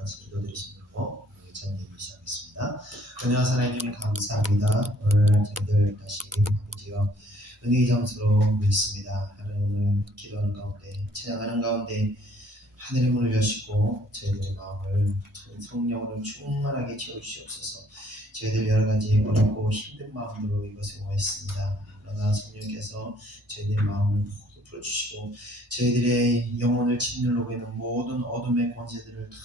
같이 기도드리시므로 찬양을 시작하겠습니다. 은혜와 사랑님 감사합니다. 오늘 저희들 다시 아버지여 은혜의 장소로 모였습니다. 하나님 오늘 기도하는 가운데 찬양하는 가운데 하늘의 문을 여시고 저희들의 마음을 성령으로 충만하게 채워주시옵소서. 저희들 여러가지 어렵고 힘든 마음으로 이곳에 모였습니다. 그러나 성령께서 저희들의 마음을 모두 풀어주시고 저희들의 영혼을 짓누르고 있는 모든 어둠의 권세들을 다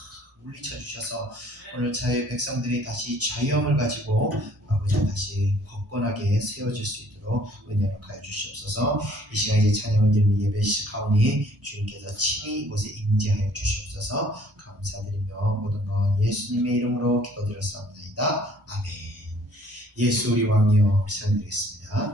물리쳐 주셔서 오늘 자유의 백성들이 다시 자유함을 가지고 아버지 다시 굳건하게 세워질 수 있도록 은혜를 가해 주시옵소서. 이 시간 이제 찬양을 드리며 예배 시작하오니 주님께서 친히 이곳에 임재하여 주시옵소서. 감사드리며 모든 것 예수님의 이름으로 기도드렸사옵나이다. 아멘. 예수 우리 왕이여 찬양드리겠습니다.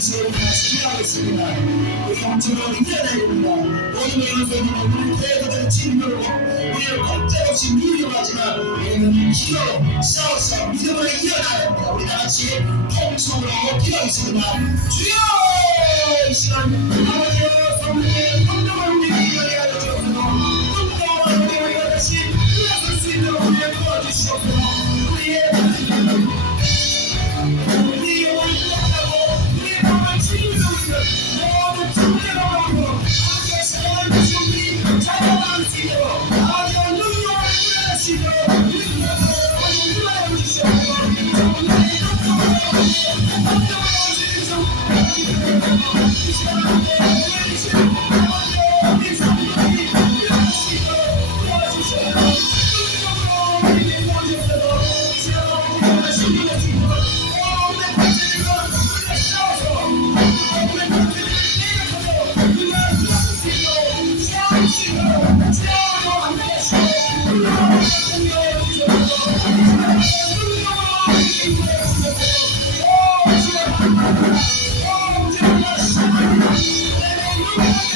지금 다시 기도하겠습니다. 우리 영적으로 일어나야 됩니다. 모든 영혼들은 우리 대가들을 진노로 우리를 꼼짝없이 미워하지만 우리는 기도로 싸워서 믿음으로 일어나야 합니다. 우리 다같이 통성으로 기도하겠습니다. 주여! 이 시간 아버지여 성령의 성령을 우리에게 일어나게 하여 주옵소서. 성령을 우리에게 다시 일어설 수 있도록 우리를 도와주시옵소서. 우리의 모든 존재로 아버지의 사랑을 주시옵니 자녀를 수 있도록 아버지의 능력을 일어날 수 있도록 우리 아버지 일어나 주시옵소서. 성령의 능력을 주시옵소서. 이 시간에 우리 주시옵소서. 우리 성령이 일어날 수 있도록 도와주시옵소서. 능력으로 우리에게 도와주옵소서. 이 시간에 일어날 수 있도록 오늘 관절과 우리가 싸워서 Oh,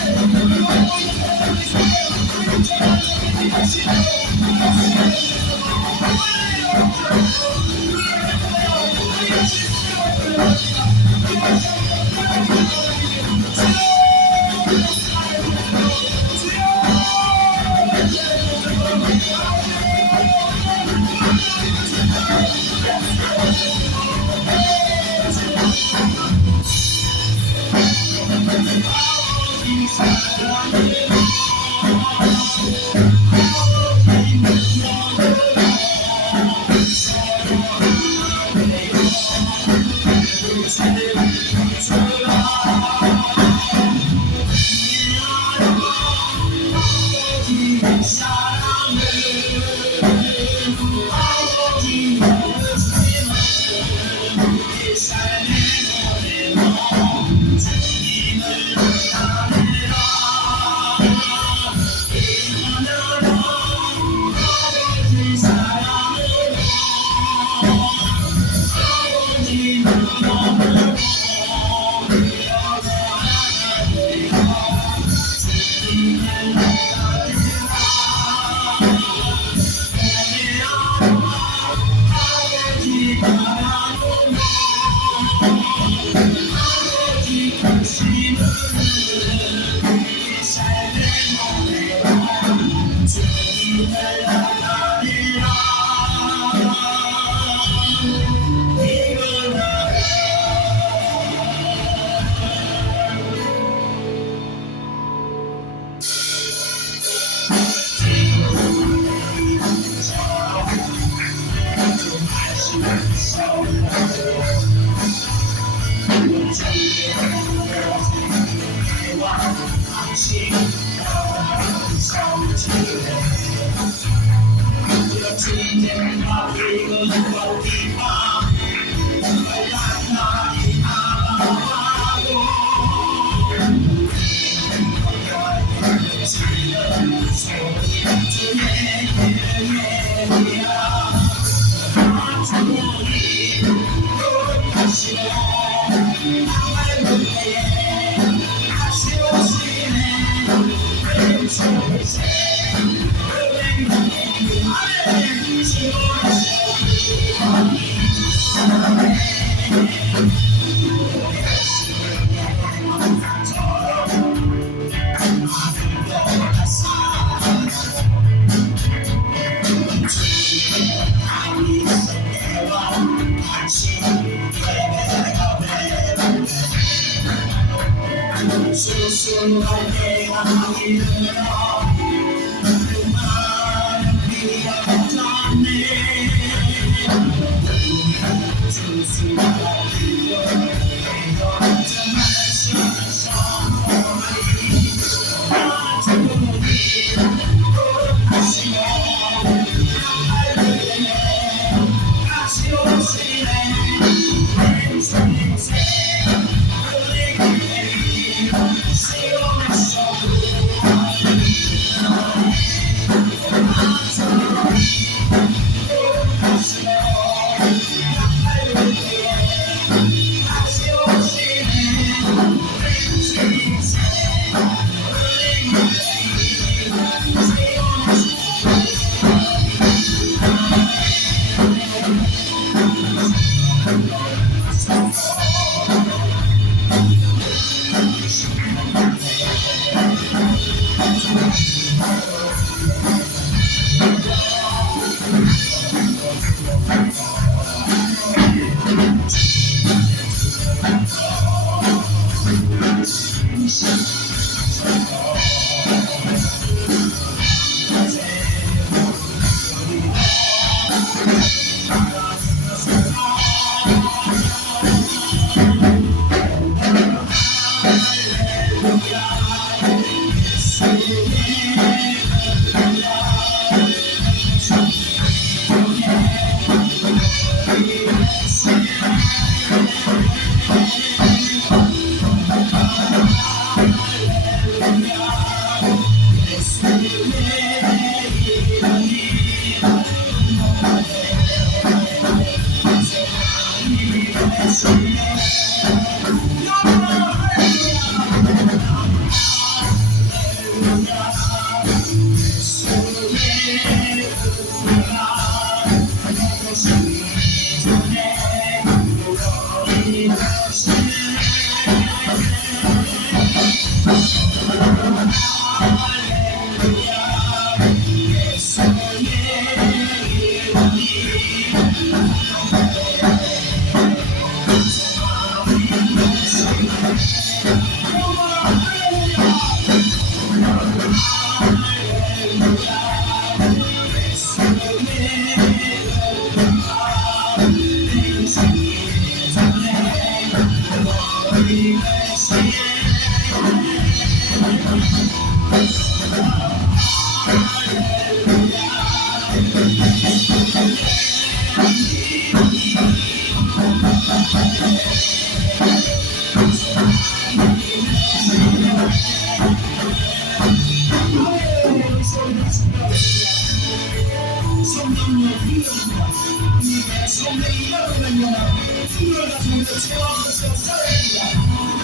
내 이름을 영원한 승부를 가지고 제왕으로서 살아갑니다.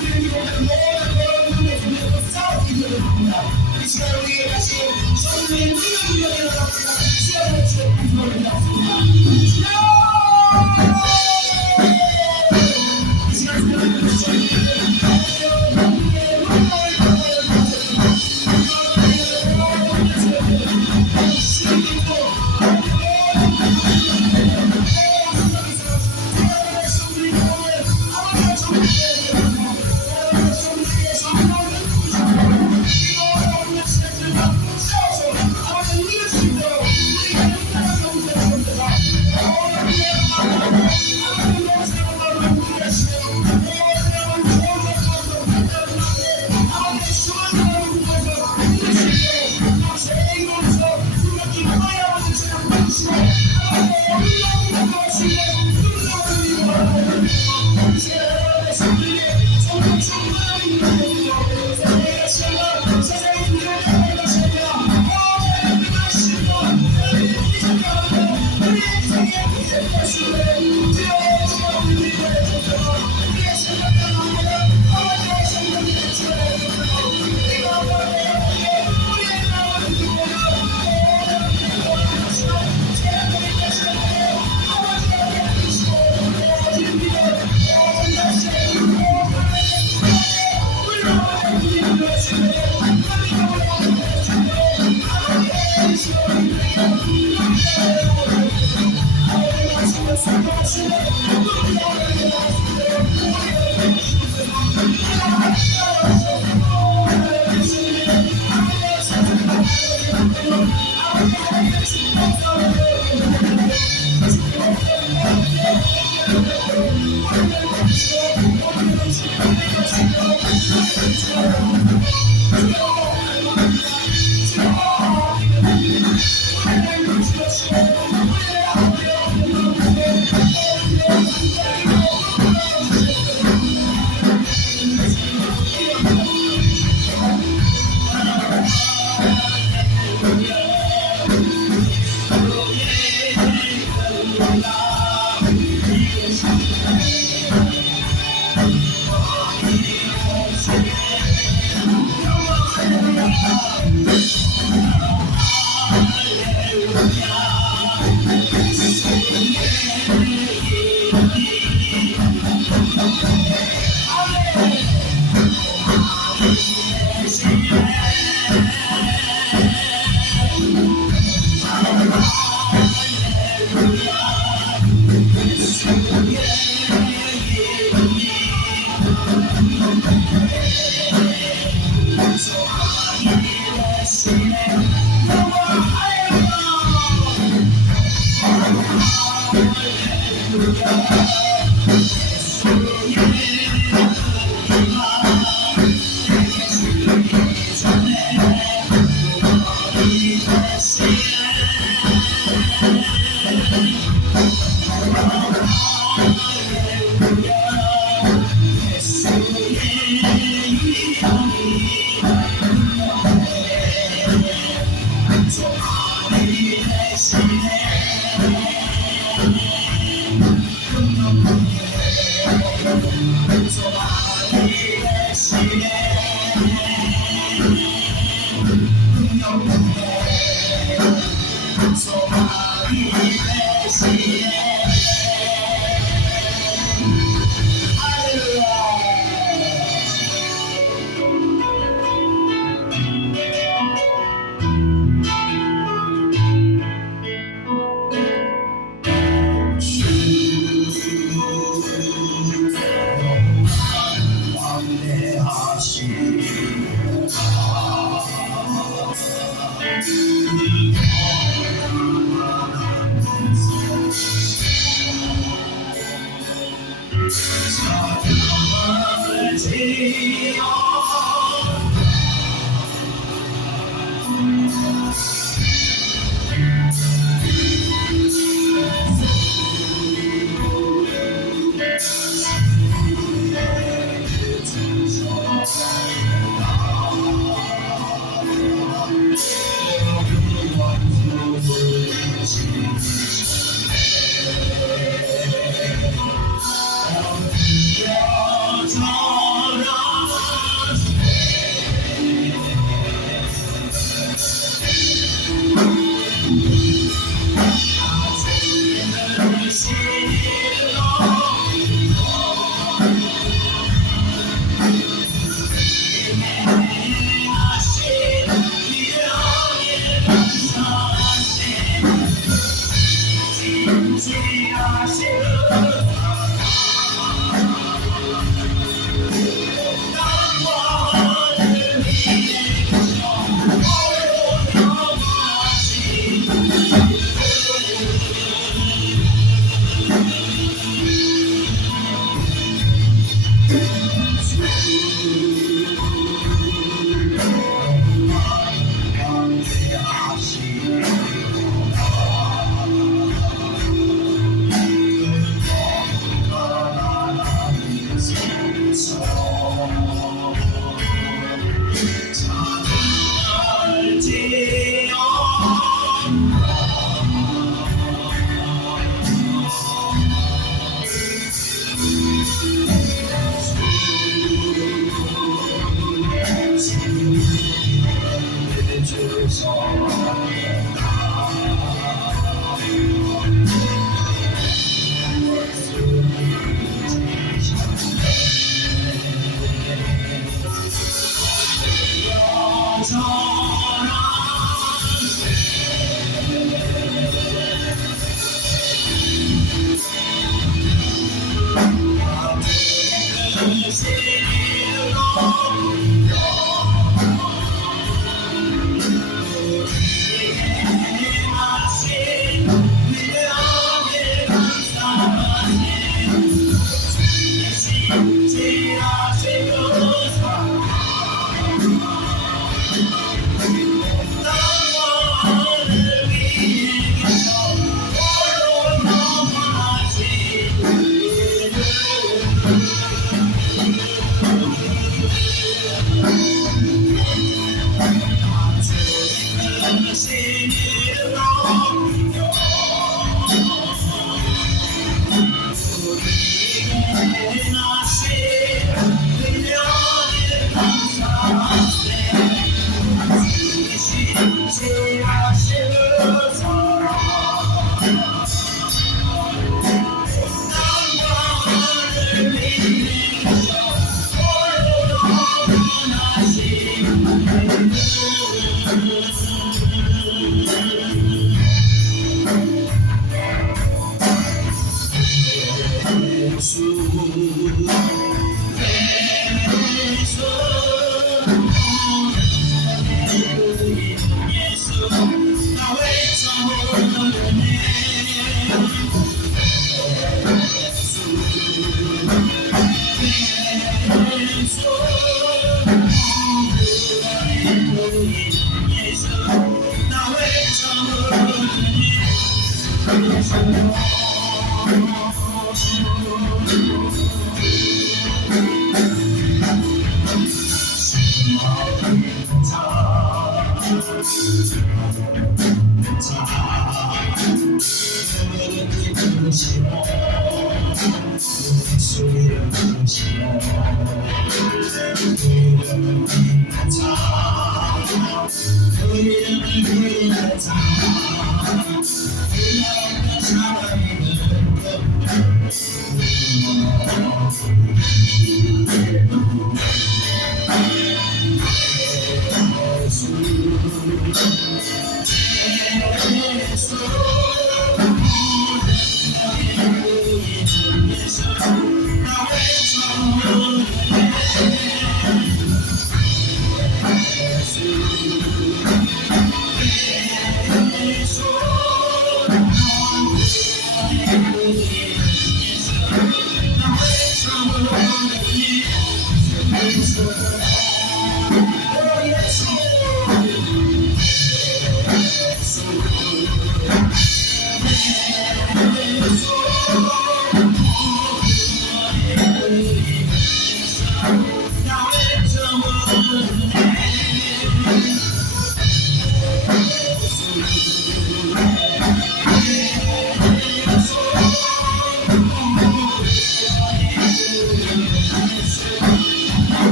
그리고 모든 거를 눈에 싸우기 되었습니다. 이 시간 우리에게 다시 성령의 능력을 일어납니다. 시간을 주어 부르는 것 같습니다. 이 시간 성령의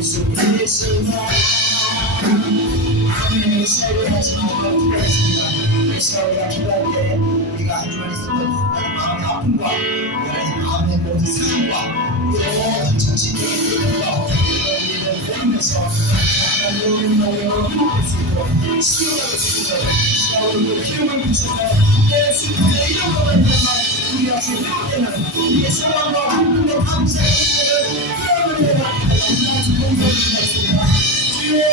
Yes, 기도하겠습니다. 아멘. 시작을 마지막으로 기도하겠습니다. 이 시간 우리가 기도할 때 우리가 한 주간 있었던 마음의 아픔과 하나님 마음의 모든 상과 모든 정신적인 부분과 우리를 보면서 하나님의 마음을 회복할 수 있도록 치유할 수 있도록 시간으로 기름을 부셔서 예수 그리스도의 이름으로 인한 우리 앞에 회복되는 우리의 상황과 하나님의 감사의 은혜를 끌어올려라 하나님 공격하겠습니다. 주여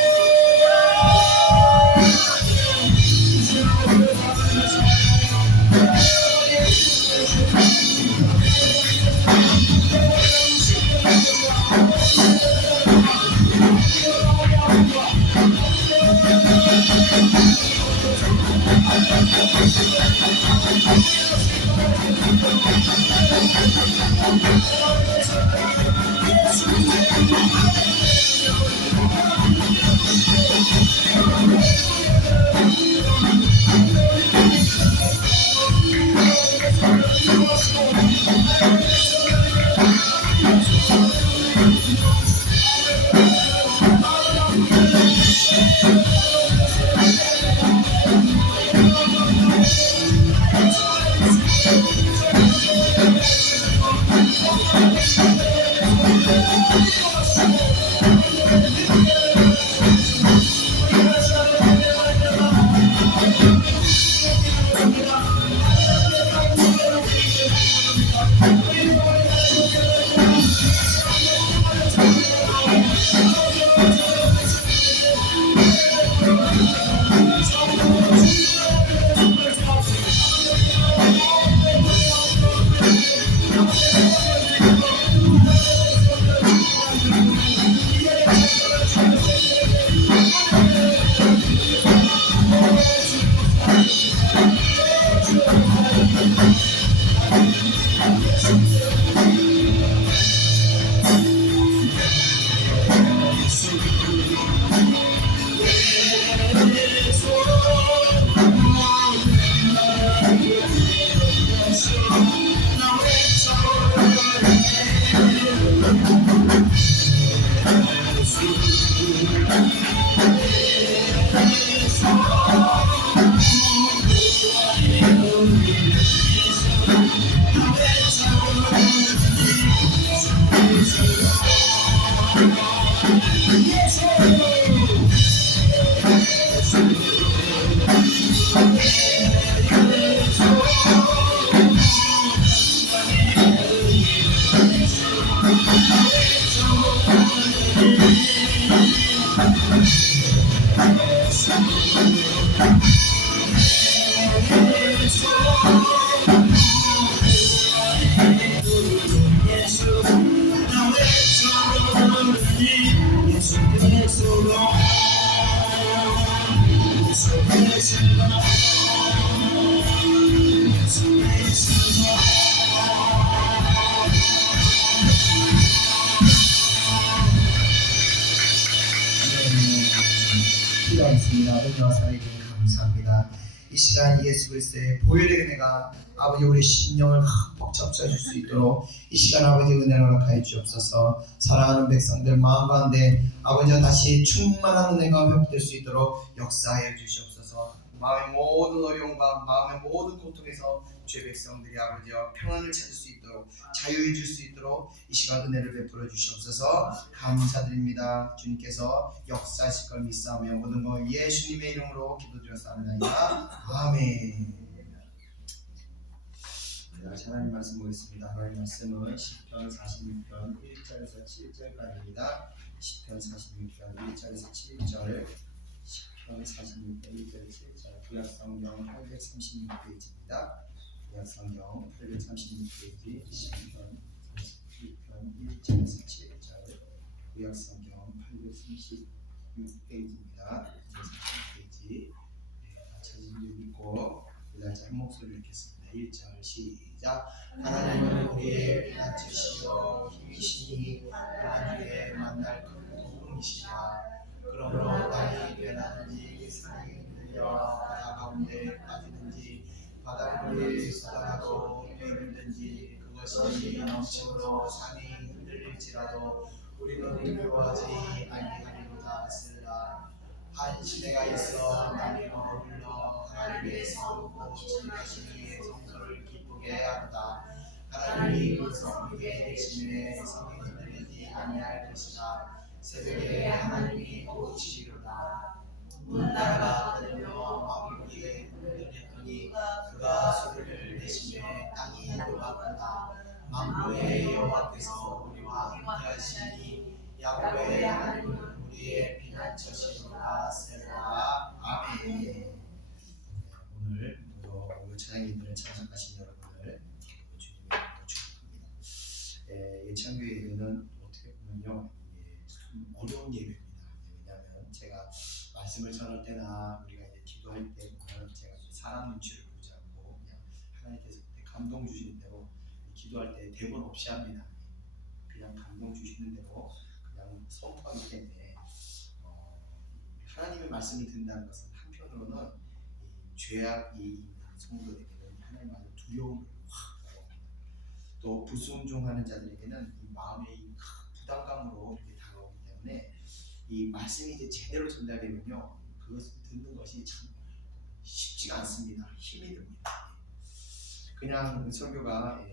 기도하겠습니다. 아버지와 사랑해 주님 감사합니다. 이 시간 예수 그리스도의 보혈의 은혜가 아버지 우리 심령을 흠뻑 적셔 줄 수 있도록 이 시간 아버지 은혜를 허락하여 주옵소서. 사랑하는 백성들 마음 가운데 아버지와 다시 충만한 은혜가 회복될 수 있도록 역사하여 주시옵소서. 마음의 모든 어려움과 마음의 모든 고통에서 주의 백성들이 아버지와 평안을 찾을 수 있도록 자유해 줄 수 있도록 이 시간 은혜를 베풀어 주시옵소서. 감사드립니다. 주님께서 역사하실 걸 믿사오며 모든 것 예수님의 이름으로 기도드렸사옵나이다. 아멘. 하나님 말씀 보겠습니다. 하나님 말씀은 시편 46편 1절에서 7절까지입니다. 시편 46편 1절에서 7절, 시편 46편 1절에서 7절, 구약성경 836페이지입니다. 구약성경 836페이지, 시편 46편 1절에서 7절, 구약성경 836페이지입니다. 836페이지. 찾으신 분 있고 우리 한 목소리 읽겠습니다. 1절 시작. 하나님은 우리의 피난처시요 힘이시니 나중에 만날 큰 도움이시라. 그러므로 땅이 변하는지 산이 흔들려 바다 가운데 빠지든지 바닷물이 쏟아나도 뛰들든지 그것이 넘침으로 산이 흔들릴지라도 우리는 두려워하지 아니하리라. 시대가 있어 땅에 머물러 하나님의 성고 진하시니 성소를 기쁘게 하도다. 하나님이 그 성벽에 계시네 성이 흔들리지 아니할 것이다. 새벽에 하나님이 고치시리로다. 문 나라가 끊으며 왕국이 흔들렸더니 그가 소리를 내시매 땅이 돌아간다. 만군의 여호와께서 우리와 함께하시니 야곱의 하나님은 우리의 피난처시로다. 세라. 아멘. 오늘 찬양인들을 찬양하신 여러분을 주님의 이름으로 축복합니다. 예찬교회 예배는 어떻게 보면요, 참 어려운 예배입니다. 왜냐하면 제가 말씀을 전할 때나 우리가 이제 기도할 때 보면 제가 이제 사람 눈치를 보지 않고 그냥 하나님께서 그때 감동 주시는 대로 기도할 때 대본 없이 합니다. 그냥 감동 주시는 대로 그냥 선포하기 때문에 하나님의 말씀을 듣는다는 것은 한편으로는 이 죄악이 있는 성도들에게는 하나님 말을 두려움을 확 다가옵니다. 또 불순종하는 자들에게는 이 마음의 이 부담감으로 이렇게 다가오기 때문에 이 말씀이 이제 제대로 전달되면요, 그것을 듣는 것이 참 쉽지가 않습니다. 힘이 듭니다. 그냥 설교가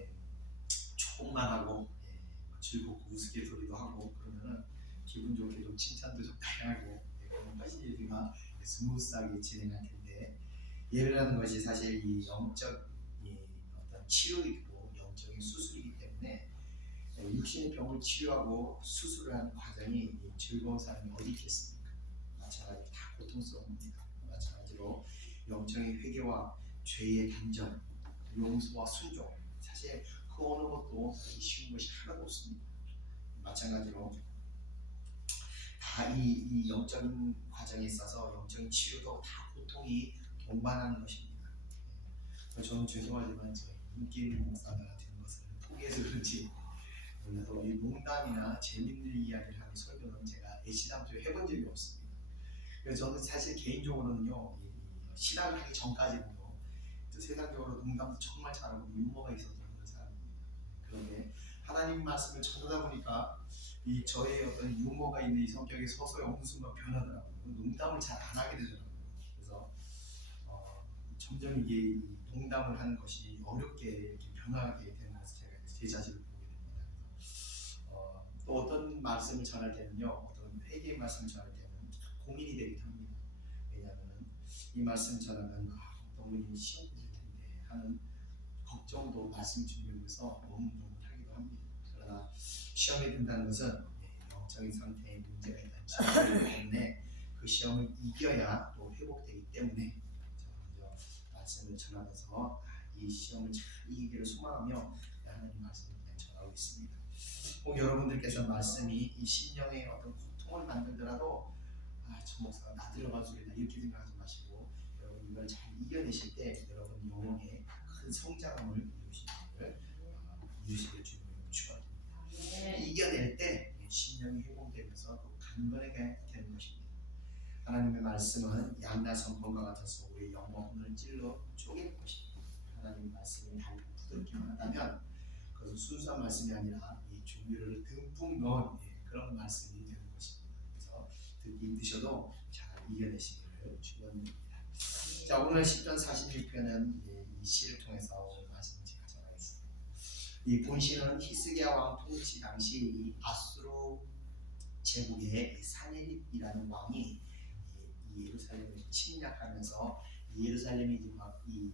조금만 하고 즐겁고 우스갯소리도 하고 그러면은 기분 좋게 좀 칭찬도 좀 다양하고 그런 것이 예배가 스무스하게 진행할 텐데, 예배라는 것이 사실 이 영적 어떤 치료이고 영적인 수술이기 때문에 육신의 병을 치료하고 수술을 하는 과정이 즐거운 사람이 어디 있겠습니까? 마찬가지로 다 고통스러웁니다. 마찬가지로 영적인 회개와 죄의 단절, 용서와 순종, 사실 그 어느 것도 쉬운 것이 하나도 없습니다. 마찬가지로 다 이 영적인 과정에 있어서 영적인 치료도 다 고통이 동반하는 것입니다. 저는 죄송하지만 저희 인기 있는 목사가 되는 것을 포기해서 그런지 몰라도 이 농담이나 재밌는 이야기를 하는 설교는 제가 애시당초에 해본 적이 없습니다. 그래서 저는 사실 개인적으로는요, 신앙을 하기 전까지는요, 세상적으로 농담도 정말 잘하고 유머가 있었던 그런 사람입니다. 그런데 하나님 말씀을 전하다 보니까 이 저의 어떤 유머가 있는 이 성격이 서서히 어느 순간 변하더라고요. 농담을 잘 안 하게 되더라고요. 그래서 점점 이게 농담을 하는 것이 어렵게 이렇게 변하게 되는 것을 제가 제 자신을 보게 됩니다. 또 어떤 말씀을 전할 때는요, 어떤 회개의 말씀을 전할 때는 고민이 되기도 합니다. 왜냐하면 이 말씀 전하면 어떤 분이 시험 들 텐데 하는 걱정도 말씀 준비하면서 머뭇머뭇하기도 합니다. 그러나 시험에 든다는 것은 영적인 상태에 문제가 있다는 증거이기 때문에 그 시험을 이겨야 또 회복되기 때문에 먼저 말씀을 전하면서 이 시험을 잘 이기기를 소망하며 하나님 말씀을 그냥 전하고 있습니다. 꼭 여러분들께서 말씀이 이 심령의 어떤 고통을 만들더라도 저 목사가 나들어간 소리다 이렇게 생각하지 마시고, 여러분 이걸 잘 이겨내실 때 여러분 영혼에 큰 성장함을 이루시길 주님으로 축원합니다. 이겨낼 때 심령이 회복되면서 또 강건하게 되는 것입니다. 하나님의 말씀은 양날 선번과 같아서 우리 영혼을 찔러 쪼갤 것입니다. 하나님의 말씀이 달고 부드럽기만 하다면 그것은 순수한 말씀이 아니라 이 종류를 듬뿍 넣은 그런 말씀이 되는 것입니다. 그래서 듣기 힘드셔도 잘 이겨내시기를 축원합니다. 자, 오늘 10편 46편은 이 시를 통해서 오늘 말씀을 제가 전하겠습니다. 이 본시는 히스기야 왕 통치 당시 이 아수르 제국의 사네립이라는 왕이 이 예루살렘을 침략하면서 예루살렘이 이제 막 이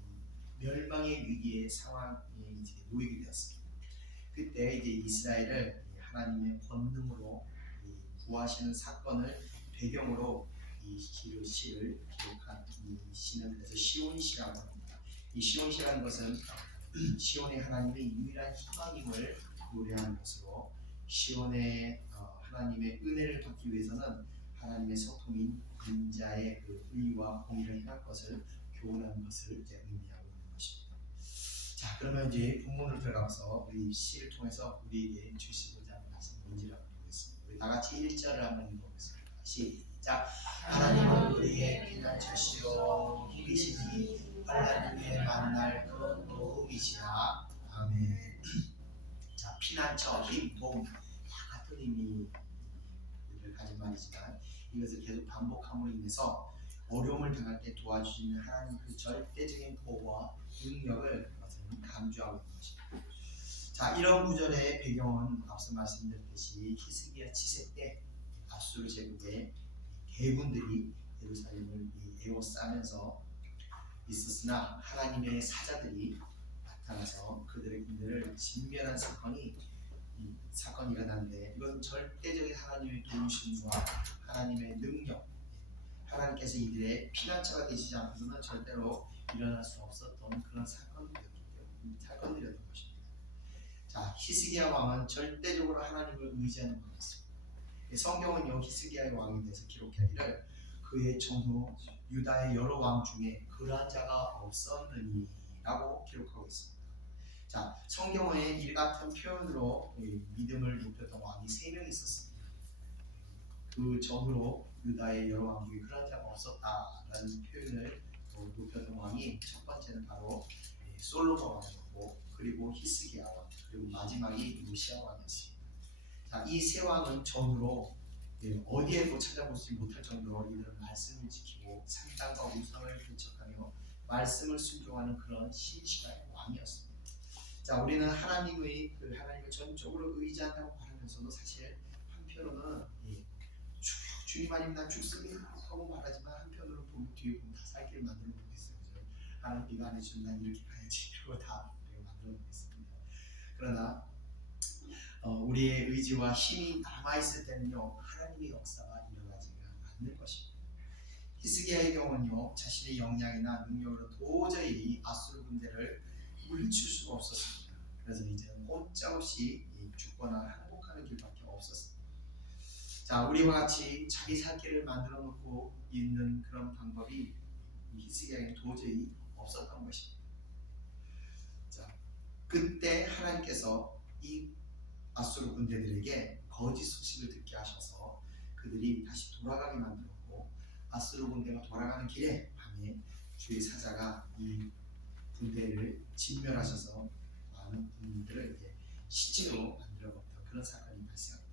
멸망의 위기의 상황에 이제 놓이게 되었습니다. 그때 이제 이스라엘을 하나님의 권능으로 구하시는 사건을 배경으로 이 시를 기록한 이 시는 그래서 시온시라고 합니다. 이 시온시라는 것은 시온의 하나님의 유일한 희망임을 노래하는 것으로, 시온의 하나님의 은혜를 받기 위해서는 하나님의 성품인 인자의 그 의와 공의를 행할 것을 교훈하는 것을 이제 의미하고 있는 것입니다. 자, 그러면 이제 본문을 들어가서 우리 시를 통해서 우리에게 주시고자 하는 말씀 뭔지를 한번 보겠습니다. 우리 다 같이 1절을 한번 읽어보겠습니다. 시작. 하나님은 우리의 피난처시요 힘이시니 환난 중에 만날 그 도움이시라. 아멘. 자, 피난처, 힘, 도움 다 같은 의미를 가진 말이지만 이것을 계속 반복함으로 인해서 어려움을 당할 때 도와주시는 하나님 그 절대적인 보호와 능력을 그것은 강조하고 있는 것입니다. 자, 이런 구절의 배경은 앞서 말씀드렸듯이 히스기야 치세 때 아수르 제국의 대군들이 예루살렘을 에워싸면서 있었으나 하나님의 사자들이 나타나서 그들의 군대를 진멸한 사건이 일어났는데 이건 절대적인 하나님의 도우심과 하나님의 능력, 하나님께서 이들의 피난처가 되시지 않고서는 절대로 일어날 수 없었던 그런 사건들이었던 것입니다. 자, 히스기야 왕은 절대적으로 하나님을 의지하는 왕이었습니다. 성경은요 히스기야의 왕에 대해서 기록하기를 그의 전후 유다의 여러 왕 중에 그러한 자가 없었느니라고 기록하고 있습니다. 자, 성경에 이 같은 표현으로 믿음을 높였던 왕이 3명 있었습니다. 그 전후로 유다의 여러 왕 중에 그러한 자가 없었다라는 표현을 높였던 왕이 첫 번째는 바로 솔로몬 왕이었고 그리고 히스기야 왕 그리고 마지막이 요시야 왕이었습니다. 자, 이 세 왕은 전후로 어디에도 찾아보지 못할 정도로 이들은 말씀을 지키고 상당과 우상을 개척하며 말씀을 순종하는 그런 신실한 왕이었습니다. 자, 우리는 하나님을 전적으로 의지한다고 말하면서도 사실 한편으로는 주님 아니면 난 죽습니다 하고 말하지만 한편으로 뒤에 보면 다 살 길을 만들어 놓고 있어요. 그죠? 하나님 네가 안 해주면 난 이렇게 가야지 그리고 다 만들어 놓고 있습니다. 그러나 우리의 의지와 힘이 남아있을 때는요 하나님의 역사가 일어나지가 않는 것입니다. 히스기야의 경우는요 자신의 역량이나 능력으로 도저히 아수르 군대를 물리칠 수가 없었습니다. 그래서 이제는 꼼짝없이 죽거나 항복하는 길밖에 없었습니다. 자, 우리와 같이 자기 살 길을 만들어 놓고 있는 그런 방법이 히스기야에는 도저히 없었던 것입니다. 자, 그때 하나님께서 이 아수르 군대들에게 거짓 소식을 듣게 하셔서 그들이 다시 돌아가게 만들었고 아수르 군대가 돌아가는 길에 밤에 주의 사자가 이 군대를 진멸하셔서 많은 군인들을 시체로 만들어버렸던 그런 사건이 발생합니다.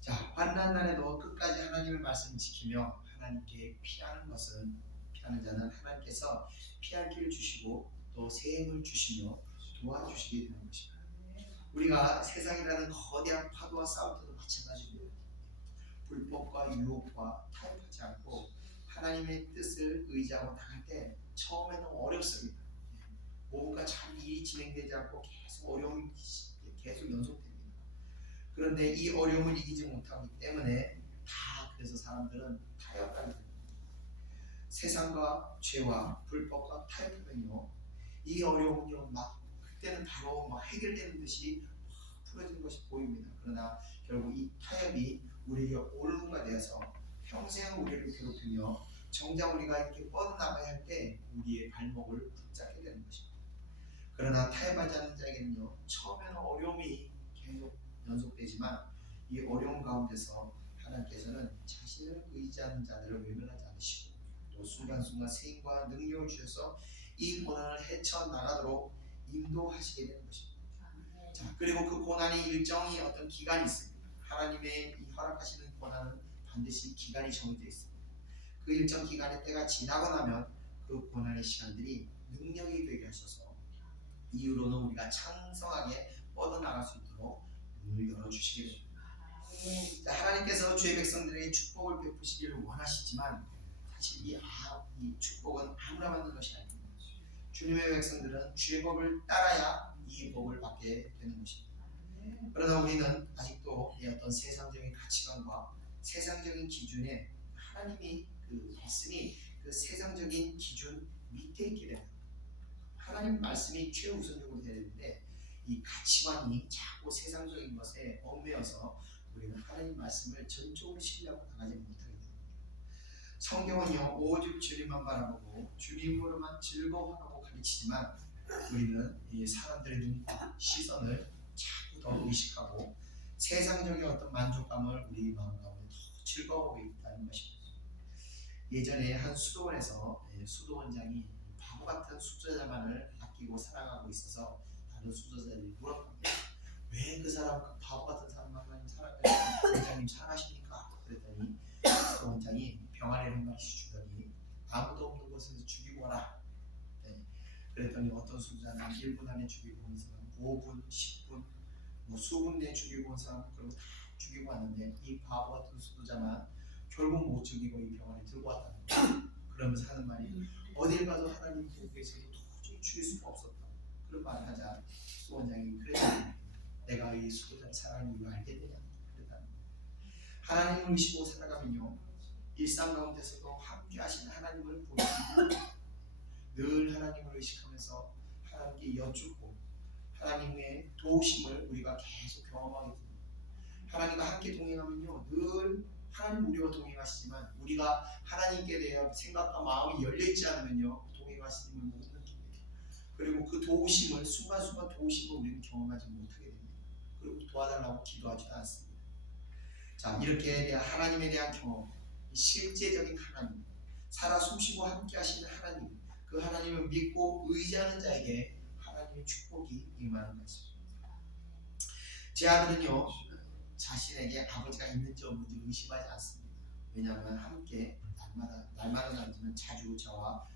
자, 환난 날에도 끝까지 하나님의 말씀을 지키며 하나님께 피하는 자는 하나님께서 피할 길을 주시고 또 새 힘을 주시며 도와주시게 되는 것입니다. 우리가 세상이라는 거대한 파도와 싸울 때도 마찬가지입니다. 불법과 유혹과 타협하지 않고 하나님의 뜻을 의지하고 나갈 때 처음에는 어렵습니다. 뭔가 잘 일이 진행되지 않고 계속 어려움이 계속 연속됩니다. 그런데 이 어려움을 이기지 못하기 때문에 그래서 사람들은 타협하게 됩니다. 세상과 죄와 불법과 타협하면요 이 어려움은요 그때는 바로 해결되는 듯이 풀어지는 것이 보입니다. 그러나 결국 이 타협이 우리에게 올무가 되어서 평생 우리를 괴롭히며 정작 우리가 이렇게 뻗어나가야 할 때 우리의 발목을 붙잡게 되는 것입니다. 그러나 타협하지 않는 자에게는요 처음에는 어려움이 계속 연속되지만 이 어려움 가운데서 하나님께서는 자신을 의지하는 자들을 외면하지 않으시고 또 순간순간 세임과 능력을 주셔서 이 고난을 헤쳐나가도록 인도하시게 되는 것입니다. 자, 그리고 그 고난이 일정히 어떤 기간이 있습니다. 하나님의 이 허락하시는 고난은 반드시 기간이 정해져 있습니다. 그 일정 기간의 때가 지나고 나면 그 고난의 시간들이 능력이 되게 하셔서 이후로는 우리가 창성하게 뻗어나갈 수 있도록 문을 열어주시게 됩니다. 자, 하나님께서 주의 백성들에게 축복을 베푸시기를 원하시지만 사실 이 축복은 아무나 받는 것이 아닙니다. 주님의 백성들은 주의 법을 따라야 이 복을 받게 되는 것입니다. 그러나 우리는 아직도 이 어떤 세상적인 가치관과 세상적인 기준에 하나님이 그 말씀이 그 세상적인 기준 밑에 있게 됩니다. 하나님 말씀이 최우선적으로 되어야 되는데 이 가치관이 자꾸 세상적인 것에 얽매여서 우리는 하나님 말씀을 전적으로 신뢰하고 나가지 못하게 됩니다. 성경은요 오직 주님만 바라보고 주님으로만 즐거워하고 가르치지만 우리는 이 사람들의 눈과 시선을 자꾸 더 의식하고 세상적인 어떤 만족감을 우리 마음 가운데 더 즐거워하고 있다는 것입니다. 예전에 한 수도원에서 수도원장이 바보 같은 수도자만을 아끼고 사랑하고 있어서 다른 수도자들이 물어봅니다. 왜 그 사람 그 바보 같은 사람만 하나님 사랑하시고 원장님 사랑하십니까? 그랬더니 병아리를 한 마리씩 주더니 아무도 없는 곳에서 죽이고 와라. 네. 그랬더니 어떤 수자는 1분 안에 죽이고 온 사람, 5분, 10분, 뭐 수분 내에 죽이고 온 사람, 그리고 다 죽이고 왔는데 이 바보 같은 수도자만 결국 못 죽이고 이 병아리 들고 왔다는 거예요. 그러면서 하는 말이 어딜 가도 하나님 보고계셔도 도저히 죽일 수가 없었다. 그런 말을 하자 수원장이 그랬더니 내가 이 수도자를 사랑하는 이유를 알게 되냐. 그랬다는 거예요. 하나님을 의식하고 살아가면요 일상 가운데서도 함께 하시는 하나님을 보이고 늘 하나님을 의식하면서 하나님께 여쭙고 하나님의 도우심을 우리가 계속 경험하게 됩니다. 하나님과 함께 동행하면요 늘 하나님 우리와 동행하시지만 우리가 하나님께 대한 생각과 마음이 열려있지 않으면요 동행하심을 못 느낍니다. 그리고 그 도우심을 순간순간 도우심을 우리는 경험하지 못하게 됩니다. 그리고 도와달라고 기도하지도 않습니다. 자, 이렇게 대한 하나님에 대한 경험, 실제적인 하나님, 살아 숨쉬고 함께 하시는 하나님, 그 하나님을 믿고 의지하는 자에게 하나님의 축복이 임하는 것입니다. 제 아들은요 자신에게 아버지가 있는지 없는지 의심하지 않습니다. 왜냐하면 함께 날마다 아니지만 자주 저와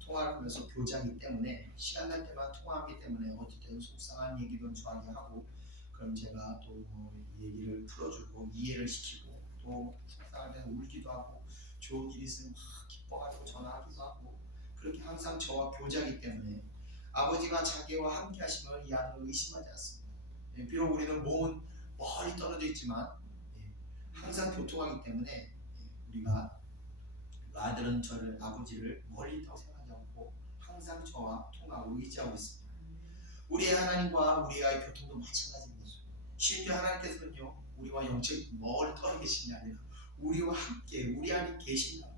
통화를 하면서 교제하기 때문에 시간 날 때만 통화하기 때문에 어떨 때는 속상한 얘기도 저하게 하고 그럼 제가 또 이 얘기를 풀어주고 이해를 시키고 또 속상할 때는 울기도 하고 좋은 일이 있으면 막 기뻐가지고 전화하기도 하고 그렇게 항상 저와 교제하기 때문에 아버지가 자기와 함께 하심을 이 아들은 의심하지 않습니다. 비록 우리는 몸은 멀리 떨어져 있지만 항상 교통하기 때문에 우리가 아들은 저를 아버지를 멀리 있다고 생각하지 않고 항상 저와 통하고 의지하고 있습니다. 우리의 하나님과 우리와의 교통도 마찬가지입니다. 심지어 하나님께서는요 우리와 영적인 멀리 떨어져 계신 게 아니라 우리와 함께 우리 안에 계신다.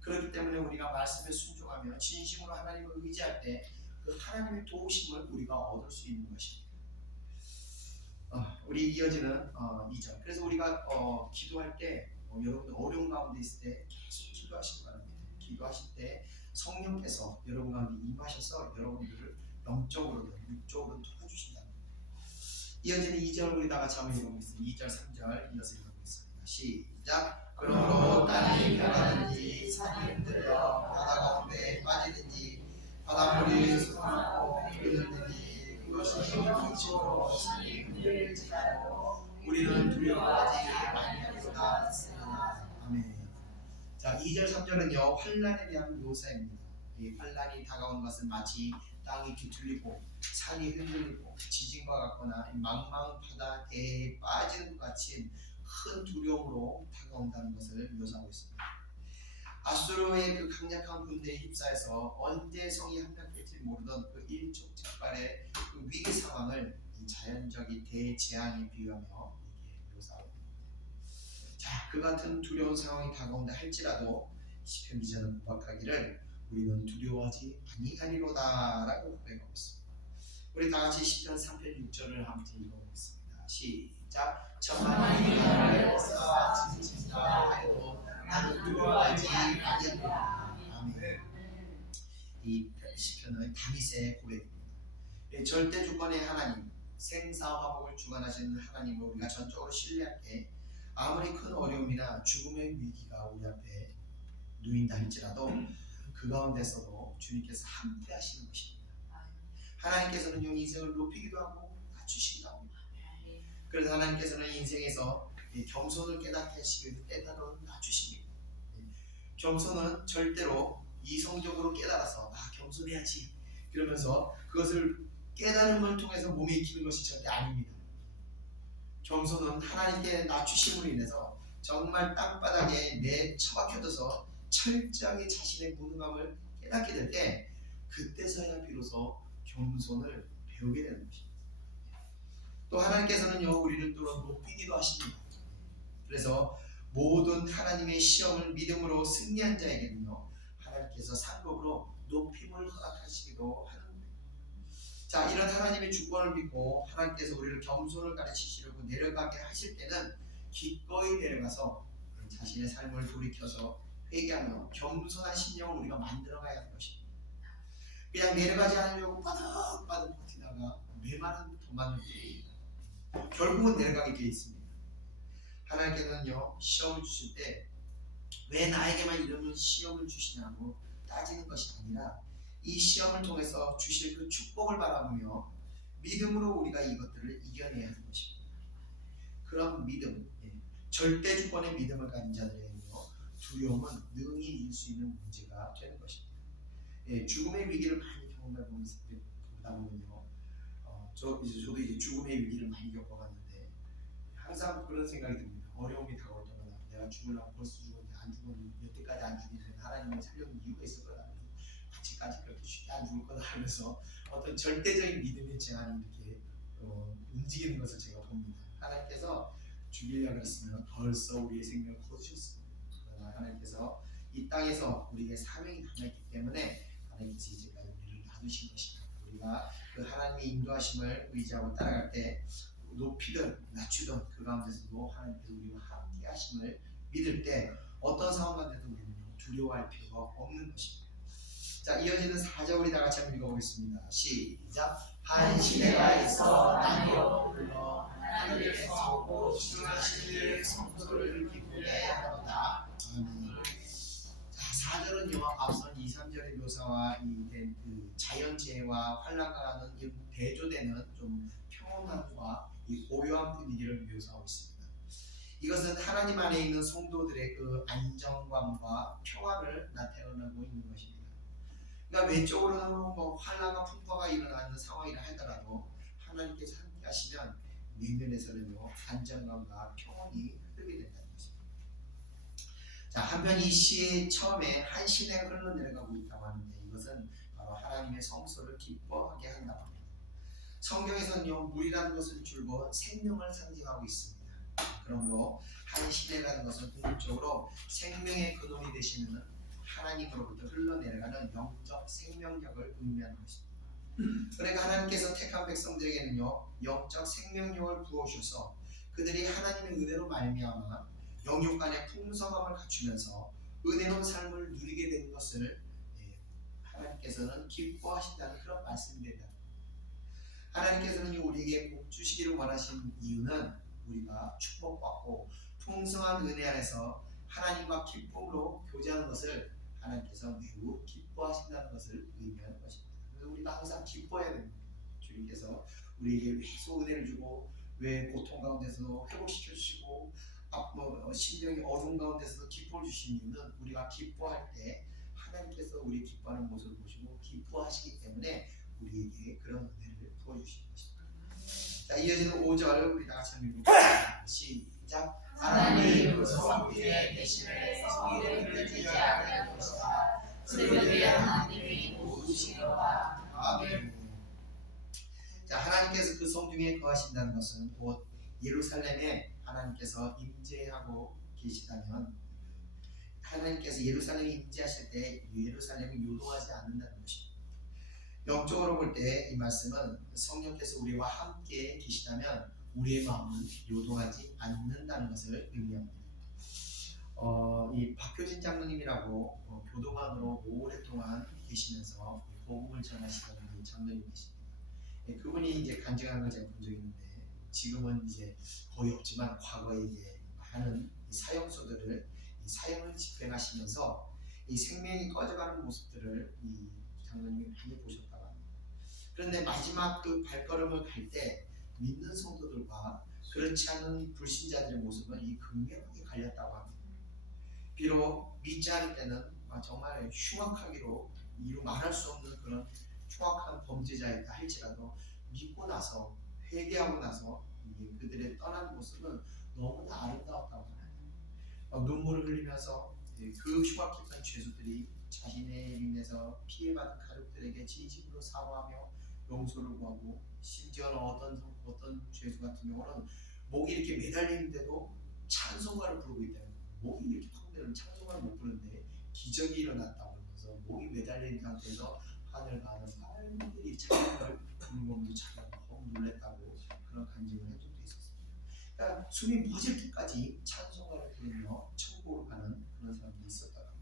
그렇기 때문에 우리가 말씀에 순종하며 진심으로 하나님을 의지할 때 그 하나님의 도우심을 우리가 얻을 수 있는 것입니다. 우리 이어지는 2절. 그래서 우리가 기도할 때 여러분들 어려운 가운데 있을 때 계속 기도하시기 바랍니다. 기도하실 때 성령께서 여러분 가운데 임하셔서 여러분들을 영적으로든 육적으로든 도와주신다. 이어지는 2절 우리 다 같이 한번 읽어보겠습니다. 2절 3절 이어서 읽어보겠습니다. 시작. 그러므로 땅이 변하든지 산이 흔들려 바다 가운데 빠지든지 바닷물이 솟아나고 흐르든지 그것이 빛으로 산이 흔들릴지라도 우리는 두려워하지 아니하리로다. 아멘. 자, 2절 3절은요 환난에 대한 묘사입니다. 이 환난이 다가오는 것은 마치 땅이 뒤틀리고 산이 흔들리고 지진과 같거나 망망 바다에 빠지는 것 같이 큰 두려움으로 다가온다는 것을 묘사하고 있습니다. 아수르의 그 강력한 군대에 휩싸여서 언제 성이 함락될지 모르던 그 일촉즉발의 그 위기 상황을 이 자연적인 대재앙에 비유하며 이게 묘사하고 있습니다. 자, 그 같은 두려운 상황이 다가온다 할지라도 시편 기자는 고백하기를 우리는 두려워하지 아니하리로다 라고 고백하고 있습니다. 우리 다같이 시편 3편 6절을 함께 읽어보겠습니다. 시작. 천만이 나를 애써 지친다 해도 나는 두려워하지 아니하리로다. 아멘. 이 시편은 다윗의 고백입니다. 절대 주권의 하나님, 생사와 화복을 주관하시는 하나님을 우리가 전적으로 신뢰할 때 아무리 큰 어려움이나 죽음의 위기가 우리 앞에 놓인다 할지라도 그 가운데서도 주님께서 함께 하시는 것입니다. 하나님께서는 인생을 높이기도 하고 낮추시기도 합니다. 그래서 하나님께서는 인생에서 겸손을 깨닫게 하시기 위해서 때때로 낮추십니다. 겸손은 절대로 이성적으로 깨달아서 겸손해야지 그러면서 그것을 깨달음을 통해서 몸에 익히는 것이 절대 아닙니다. 겸손은 하나님께 낮추심으로 인해서 정말 땅바닥에 내처박혀져서 철저하게 자신의 무능함을 깨닫게 될 때 그때서야 비로소 겸손을 배우게 되는 것입니다. 또 하나님께서는요 우리를 또 높이기도 하십니다. 그래서 모든 하나님의 시험을 믿음으로 승리한 자에게는요 하나님께서 상급으로 높임을 허락하시기도 하는 겁니다. 자, 이런 하나님의 주권을 믿고 하나님께서 우리를 겸손을 가르치시려고 내려가게 하실 때는 기꺼이 내려가서 자신의 삶을 돌이켜서 회개하며 겸손한 심령을 우리가 만들어가야 하는 것입니다. 그냥 내려가지 않으려고 바득바득 버티다가 메마른 더 많은 일입니다. 결국은 내려가게 되어 있습니다. 하나님께서는요 시험을 주실 때 왜 나에게만 이런 시험을 주시냐고 따지는 것이 아니라 이 시험을 통해서 주실 그 축복을 바라보며 믿음으로 우리가 이것들을 이겨내야 하는 것입니다. 그런 믿음, 절대 주권의 믿음을 가진 자들에게는요, 두려움은 능히 이길 수 있는 문제가 되는 것입니다. 죽음의 위기를 많이 경험해 보다 보면요, 저도 이제 죽음의 위기를 많이 겪어봤는데 항상 그런 생각이 듭니다. 어려움이 다가올 때마다 내가 죽으려고 벌써 죽었는데 안 죽었는데 여태까지 안 죽이는 하나님을 살려는 이유가 있을 거다. 아직까지 그렇게 쉽게 안 죽을 거다 하면서 어떤 절대적인 믿음의 제한이 이렇게 움직이는 것을 제가 봅니다. 하나님께서 죽이려고 했으면 벌써 우리의 생명을 거두셨습니다. 그러나 하나님께서 이 땅에서 우리에게 사명이 남아있기 때문에 하나님께서 이제까지 우리를 놔두신 것이다. 우리가 그 하나님의 인도하심을 의지하고 따라갈 때 높이든 낮추든 그 가운데서도 하나님께서 우리와 함께 하심을 믿을 때 어떤 상황 가운데도 우리는 두려워할 필요가 없는 것입니다. 자, 이어지는 4절 우리 다 같이 한번 읽어보겠습니다. 시작. 한 시내가 있어 나뉘어 불러 하나님의 성고 주하시는 성소를 기쁘게 하도다. 아멘. 자, 4절은요 앞선 2, 3절의 묘사와 그 자연재해와 환란과 하는 대조되는 좀 평온함과 이 고요한 분위기를 묘사하고 있습니다. 이것은 하나님 안에 있는 성도들의 그 안정감과 평화를 나타내고 있는 것입니다. 그러니까 왼쪽으로는 뭐 환란과 풍파가 일어나는 상황이라 하더라도 하나님께서 함께 하시면 내면에서는요 안정감과 평온이 흐르게 된다는 것입니다. 자, 한편 이 시의 처음에 한 시내가 흘러내려가고 있다고 하는데 이것은 바로 하나님의 성소를 기뻐하게 한다고 합니다. 성경에서는요 물이라는 것을 줄고 생명을 상징하고 있습니다. 그러므로 한 시내라는 것은 궁극적으로 생명의 근원이 되시는 하나님으로부터 흘러내려가는 영적 생명력을 의미하는 것입니다. 그러니까 하나님께서 택한 백성들에게는요 영적 생명력을 부어주셔서 그들이 하나님의 은혜로 말미암아 영육 간의 풍성함을 갖추면서 은혜로운 삶을 누리게 된 것을 하나님께서는 기뻐하신다는 그런 말씀이 된다. 하나님께서는 우리에게 복 주시기를 원하신 이유는 우리가 축복받고 풍성한 은혜 안에서 하나님과 기쁨으로 교제하는 것을 하나님께서 매우 기뻐하신다는 것을 의미하는 것입니다. 그래서 우리가 항상 기뻐해야 됩니다. 주님께서 우리에게 계속 은혜를 주고 왜 고통 가운데서도 회복시켜 주시고 심령이 어두운 가운데서도 기뻐를 주신 이유는 우리가 기뻐할 때 하나님께서 우리 기뻐하는 모습을 보시고 기뻐하시기 때문에 우리에게 그런 은혜를 부어주시는 것입니다. 자, 이어지는 5절 우리 다 같이 읽어보겠습니다. 시작. 하나님 그 성중에 계시되 성의를 들지 않는 것이다. 새벽에 하나님이 도우시리로다. 아멘. 자, 하나님께서 그 성중에 거하신다는 것은 곧 예루살렘에 하나님께서 임재하고 계시다면 하나님께서 예루살렘에 임재하실 때 예루살렘이 요동하지 않는다는 것입니다. 영적으로 볼 때 이 말씀은 성령께서 우리와 함께 계시다면 우리의 마음은 요동하지 않는다는 것을 의미합니다. 이 박효진 장로님이라고 교도관으로 오랫동안 계시면서 복음을 전하시던 이 장로님 계십니다. 그분이 이제 간증하는 걸 제가 본 적이 있는데 지금은 이제 거의 없지만 과거에 이제 많은 사형수들을 사형을 집행하시면서 이 생명이 꺼져가는 모습들을 이 장로님이 많이 보셨다고 합니다. 그런데 마지막 그 발걸음을 갈 때 믿는 성도들과 그렇지 않은 불신자들의 모습은 이 극명하게 갈렸다고 합니다. 비록 믿지 않을 때는 정말 흉악하기로 이루 말할 수 없는 그런 흉악한 범죄자였다 할지라도 믿고 나서 회개하고 나서 그들의 떠난 모습은 너무나 아름다웠다고 합니다. 눈물을 흘리면서 그 흉악했던 죄수들이 자신의 인해서 피해받은 가족들에게 진심으로 사과하며 용서를 구하고 심지어는 어떤 죄수 같은 경우는 목이 이렇게 매달리는데도 찬송가를 부르고 있다는 거예요. 목이 이렇게 팍 매달리면 찬송가를 못 부르는데 기적이 일어났다고 하면서 목이 매달린 상태에서 하늘과 하늘 사람들이 찬송가를 부르는 것도 참 너무 놀랬다고 그런 간증을 한 적도 있었습니다. 그러니까 숨이 멎을 때까지 찬송가를 부르며 천국으로 가는 그런 사람들이 있었다고 합니다.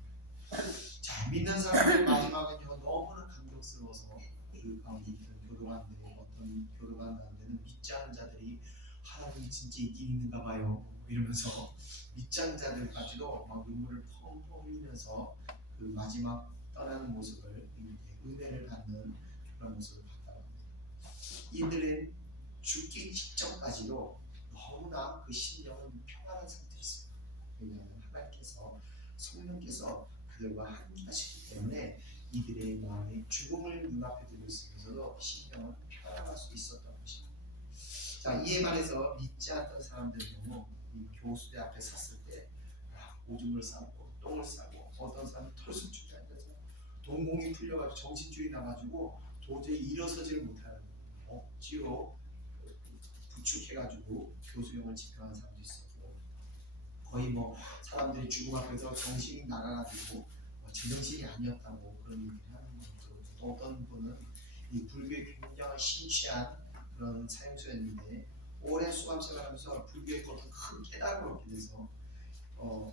자, 믿는 사람들 마지막은요 너무나 감격스러워서 그 가운데 있던 교도관들 어떤 교도관 가운데는 믿지 않은 자들이 하나님이 진짜 있긴 있는가 봐요 이러면서 밑장자들까지도 막 눈물을 펑펑 흘리면서 그 마지막 떠나는 모습을 이제 은혜를 받는 그런 모습을 봤다고 합니다. 이들은 죽기 직전까지도 너무나 그 심령은 평안한 상태였습니다. 왜냐하면 하나님께서 성령께서 그들과 함께하시기 때문에 이들의 마음에 죽음을 눈앞에 두고 있으면서도 심령은 평안할 수 있었던 것입니다. 자, 이에 반해서 믿지 않던 사람들도 이 교수대 앞에 섰을 때 오줌을 싸고 똥을 싸고 어떤 사람은 털숨죽게 앉아서 동공이 풀려가지고 정신줄이 나가지고 도저히 일어서지를 못하는 억지로 부축해가지고 교수형을 집행하는 사람도 있었고, 거의 뭐 사람들이 죽음 앞에서 정신이 나가가지고 제정신이 아니었다고 그런 얘기를 하는 것도, 또 어떤 분은 이 불교에 굉장히 심취한 그런 사형수였는데 오랜 수감 생활하면서 불교에 어떤 큰 깨달음을 얻게 돼서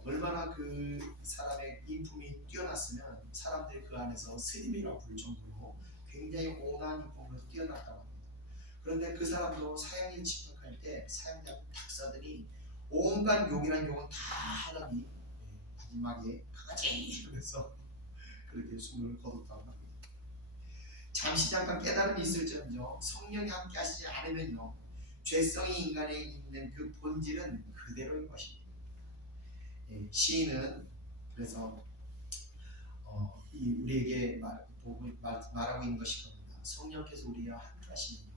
얼마나 그 사람의 인품이 뛰어났으면 사람들이 그 안에서 스님이라고 부를 정도로 굉장히 온화한 인품으로 뛰어났다고 합니다. 그런데 그 사람도 사형일 집행할 때 사형장 닥사들이 온갖 욕이란 욕은 다 하더니 마지막에 가지 이러면서 그렇게 숨을 거뒀다고 합니다. 잠시 잠깐 깨달음이 있을지언정 성령이 함께 하시지 않으면요, 죄성이 인간에 있는 그 본질은 그대로인 것입니다. 시인은 그래서 우리에게 말하고 있는 것이 겁니다. 성령께서 우리와 함께 하시면요,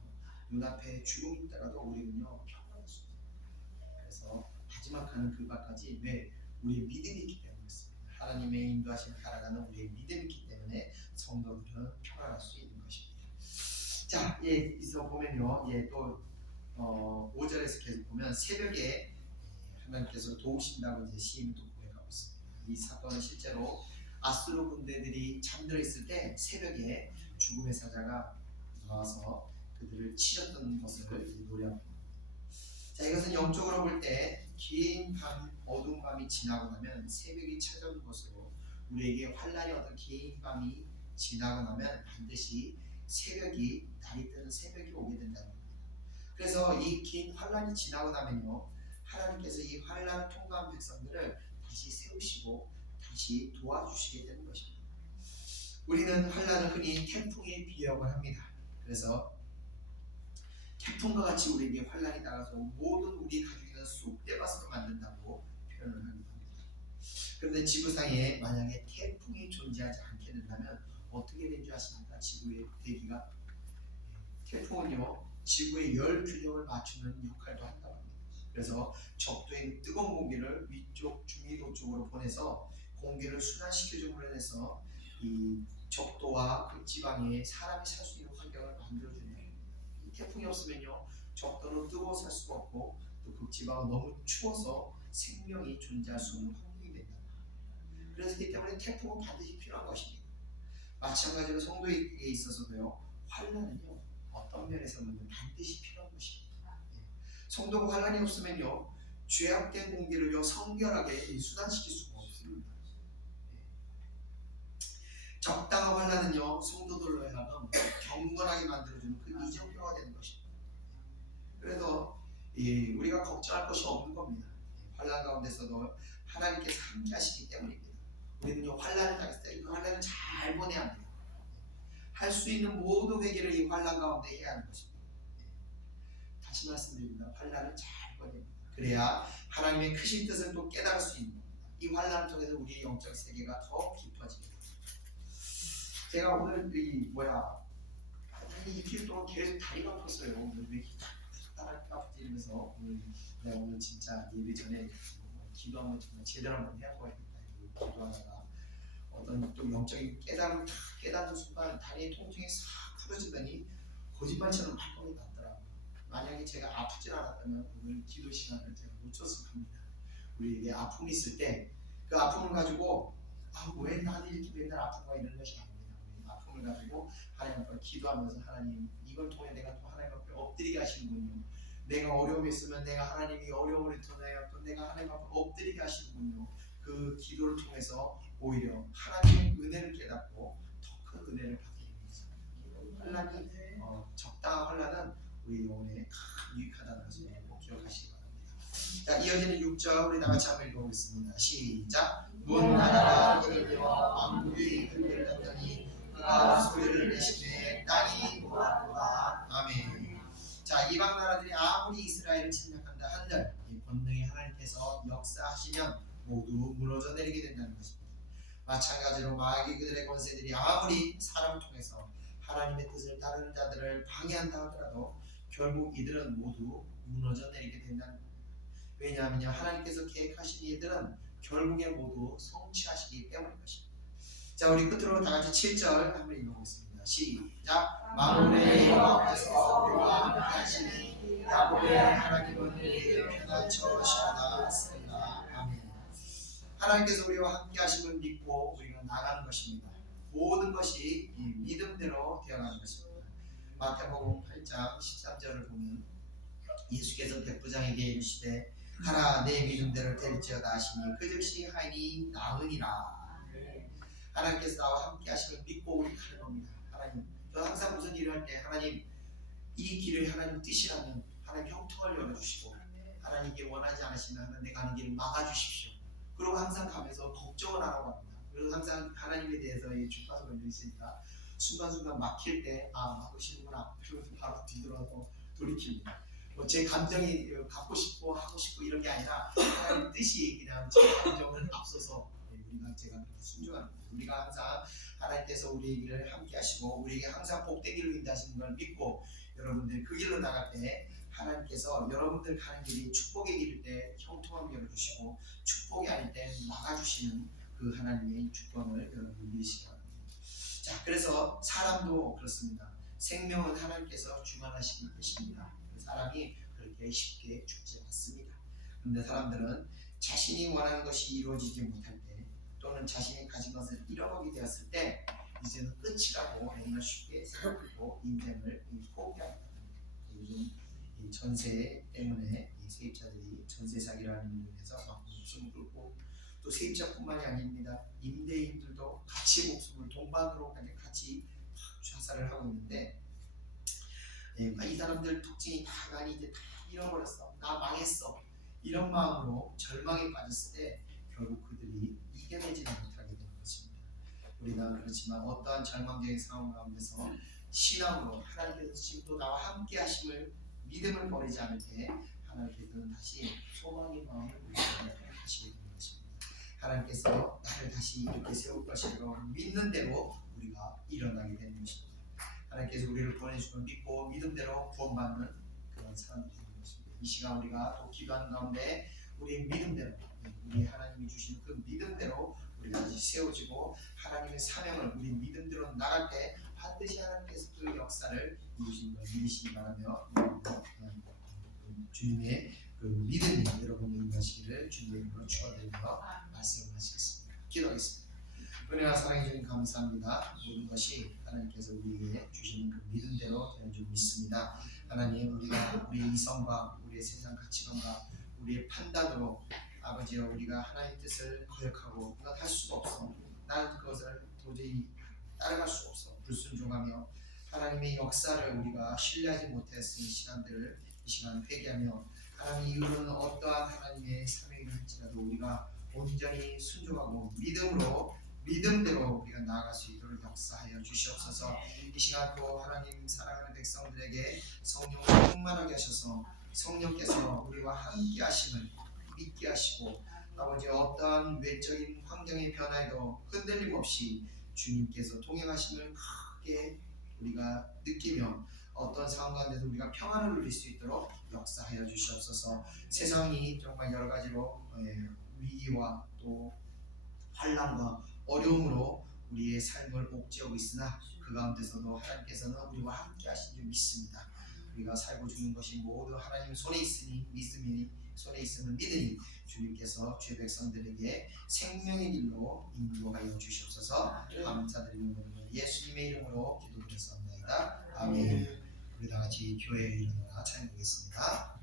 눈앞에 죽음이 있다가도 우리는요 평안했습니다. 그래서 마지막 가는 그 바까지 왜 우리의 믿음이 있기 때문에 그렇습니다. 하나님의 인도하심을 따라가는 우리의 믿음이 있기 때문에 성도들은 평안할 수 있는 것입니다. 자, 여기서 보면요, 또 5절에서 계속 보면 새벽에 하나님께서 도우신다고 이제 시인이 또 고백하고 있습니다. 이 사건은 실제로 아수르 군대들이 잠들어 있을 때 새벽에 죽음의 사자가 나와서 그들을 치셨던 것을 노래합니다. 자, 이것은 영적으로 볼 때 긴 밤, 어두운 밤이 지나고 나면 새벽이 찾아오는 것으로, 우리에게 환란이 어떤 긴 밤이 지나고 나면 반드시 새벽이, 날이 뜨는 새벽이 오게 된다는 겁니다. 그래서 이 긴 환란이 지나고 나면요, 하나님께서 이 환란을 통과한 백성들을 다시 세우시고 다시 도와주시게 되는 것입니다. 우리는 환란을 흔히 태풍에 비유하곤 합니다. 그래서 태풍과 같이 우리에게 환란이 따라서 모든 우리 가지고 있는 쑥대밭으로 만든다고 표현을 합니다. 그런데 지구상에 만약에 태풍이 존재하지 않게 된다면 어떻게 된 줄 아십니까? 지구의 대기가, 태풍은요 지구의 열 균형을 맞추는 역할도 한다고 합니다. 그래서 적도인 뜨거운 공기를 위쪽 중위도 쪽으로 보내서 공기를 순환시켜줌으로 인해서 이 적도와 극지방에 사람이 살 수 있는 환경을 만들어주는 겁니다. 이 태풍이 없으면요 적도는 뜨거워 살 수가 없고, 또 극지방은 너무 추워서 생명이 존재할 수 없는 환경이 된다. 그래서 이 때문에 태풍은 반드시 필요한 것입니다. 마찬가지로 성도에게 있어서도요, 환란은요 어떤 면에서는 반드시 필요한 것입니다. 성도가 환란이 없으면요 죄악된 공기를요 성결하게 순환시킬 수가 없습니다. 적당한 환란은요 성도들로 하여금 경건하게 만들어주는 그 이정표가 되는 것입니다. 그래서 우리가 걱정할 것이 없는 겁니다. 환란 가운데서도 하나님께서 함께 하시기 때문입니다. 우리는요 환란을 당했을 때 그 환란을 잘 보내야 합니다. 할 수 있는 모든 회개를 이 환란 가운데 해야 하는 것입니다. 다시 말씀드립니다. 환란을 잘 보냅니다. 그래야 하나님의 크신 뜻을 또 깨달을 수 있는 겁니다. 이 환란을 통해서 우리의 영적 세계가 더 깊어집니다. 제가 오늘 한 이틀 동안 계속 다리가 아팠어요. 왜 이렇게 다리가 아프지 이러면서 오늘 진짜 예배 전에 기도 한번 정말 제대로 한번 해야겠다 기도하다가 어떤 또 영적인 깨달음을 다 깨닫는 순간 다리의 통증이 싹 풀어지더니 거짓말처럼 발동이 났더라고요. 만약에 제가 아프지 않았다면 오늘 기도 시간을 제가 놓쳤을 겁니다. 우리에게 아픔이 있을 때 그 아픔을 가지고 왜 나는 이렇게 맨날 아픈가 이런 것이 아닙니다. 우리 아픔을 가지고 하나님 앞에 기도하면서, 하나님 이걸 통해 내가 또 하나님 앞에 엎드리게 하시는군요. 내가 어려움이 있으면 내가 하나님이 어려움을 통하여 또 내가 하나님 앞에 엎드리게 하시는군요. 그 기도를 통해서 오히려 하나님의 은혜를 깨닫고 더 큰 은혜를 받게 됩니다. 환란이 적당한 환란은 우리 영혼에 큰 유익하다는 것을 꼭 기억하시기 바랍니다. 자, 이어지는 6절 우리 다 같이 한번 읽어보겠습니다. 시작. 문나라가 흔들려 왕국이 흔들렸더니 그가 소리를 내시되 땅이 고하도다. 아멘. 자, 이방 나라들이 아무리 이스라엘을 침략한다 한들 이 권능의 하나님께서 역사하시면 모두 무너져 내리게 된다는 것입니다. 마찬가지로 마귀 그들의 권세들이 아무리 사람을 통해서 하나님의 뜻을 따르는 자들을 방해한다 하더라도 결국 이들은 모두 무너져 내리게 된다는 겁니다. 왜냐하면 하나님께서 계획하신 일들은 결국에 모두 성취하시기 때문인 것입니다. 자, 우리 끝으로 다 같이 7절 한번 읽어보겠습니다. 시작. 만군의 여호와께서 우리와 함께 하시니 야곱의 하나님은 우리에게 편한 처하시다 쓰리라. 아멘. 하나님께서 우리와 함께 하심을 믿고 우리가 나가는 것입니다. 모든 것이 이 믿음대로 되어가는 것입니다. 마태복음 8장 13절을 보면 예수께서 백부장에게 이르시되 가라 내 믿음대로 될지어다 하시니 그 즉시 하인이 나으니라. 하나님께서 나와 함께 하심을 믿고 우리 가는 겁니다. 하나님, 저 항상 무슨 일을 할 때 하나님 이 길을 하나님 뜻이라면 하나님 형통을 열어주시고 하나님께 원하지 않으시면 하나님 내가 가는 길을 막아주십시오. 그리고 항상 가면서 걱정을 하라고 합니다. 그리고 항상 하나님에 대해서 이 주파수가 있으니까 순간순간 막힐 때 막으시는구나. 그러면서 바로 뒤돌아서 돌이킵니다. 제 감정이 갖고 싶고 하고 싶고 이런 게 아니라 하나님 뜻이 그냥 제 감정을 앞서서 제가 순종하는 거예요. 우리가 항상 하나님께서 우리의 길을 함께 하시고 우리에게 항상 복된 길로 인도하시는 걸 믿고 여러분들 그 길로 나갈 때 하나님께서 여러분들 가는 길이 축복의 길일 때 형통함 열어주시고 축복이 아닐 때 막아주시는 그 하나님의 주권을 여러분 믿으시기 바랍니다. 자, 그래서 사람도 그렇습니다. 생명은 하나님께서 주관하시고 계십니다. 그 사람이 그렇게 쉽게 죽지 않습니다. 그런데 사람들은 자신이 원하는 것이 이루어지지 못할 때 또는 자신이 가진 것을 잃어버리게 되었을 때 이제는 끝이라고 너무나 쉽게 생각하고 인생을 포기합니다. 요즘 이 전세 때문에 이 세입자들이 전세 사기라는 이유에서 막 목숨을 끊고 또 세입자뿐만이 아닙니다. 임대인들도 같이 목숨을 동반으로 같이 자살을 하고 있는데 이 사람들 특징이 다 많이 이제 다 잃어버렸어. 나 망했어. 이런 마음으로 절망에 빠졌을 때 결국 그들이 이겨내지는 못하게 되는 것입니다. 우리가 그렇지만 어떠한 절망적인 상황 가운데서 신앙으로 하나님께서 지금도 나와 함께 하심을 믿음을 버리지 않을 때 하나님께서는 다시 소망의 마음을 우리에게 하시게 되는 것입니다. 하나님께서 나를 다시 이렇게 세울 것이라고 믿는 대로 우리가 일어나게 되는 것입니다. 하나님께서 우리를 보내주고 믿고 믿음대로 구원받는 그런 사람들이 되는 것입니다. 이 시간 우리가 또 기도하는 가운데 우리의 믿음대로 우리 하나님이 주시는 그 믿음대로 우리가 다시 세워지고 하나님의 사명을 우리 믿음대로 나갈 때 반드시 하나님께서 그 역사를 이루시는 걸 믿으시기 바라며 주님의 그 믿음이 여러분의 임하시기를 주님의 이름으로 축원드리며 말씀을 마치겠습니다. 기도하겠습니다. 은혜와 사랑해 주님 감사합니다. 모든 것이 하나님께서 우리에게 주시는 그 믿음대로 되는 줄 믿습니다. 하나님 우리가 우리의 이성과 우리의 세상 가치관과 우리의 판단으로 아버지여 우리가 하나님의 뜻을 거역하고 난 할 수가 없어. 나는 그것을 도저히 따라갈 수 없어. 불순종하며 하나님의 역사를 우리가 신뢰하지 못했으니 시간들을 이 시간 회개하며 하나님 이후로는 어떠한 하나님의 사명이 할지라도 우리가 온전히 순종하고 믿음대로 우리가 나아갈 수 있도록 역사하여 주시옵소서. 이 시간 또 하나님 사랑하는 백성들에게 성령을 충만하게 하셔서 성령께서 우리와 함께 하심을 믿게 하시고 아버지 어떠한 외적인 환경의 변화에도 흔들림 없이 주님께서 동행하심을 크게 우리가 느끼며 어떤 상황 가운데서 우리가 평안을 누릴 수 있도록 역사하여 주시옵소서. 세상이 정말 여러 가지로 위기와 또 환난과 어려움으로 우리의 삶을 옥죄하고 있으나 그 가운데서도 하나님께서는 우리와 함께 하신 줄 믿습니다. 우리가 살고 죽는 것이 모두 하나님 손에 있으니 믿음이 손에 있음을 믿으니 주님께서 주의 백성들에게 생명의 길로 인도하여 주시옵소서. 감사드리는 것을 예수님의 이름으로 기도드렸습니다. 아멘. 우리 다 같이 교회에 일어나 찬양하겠습니다.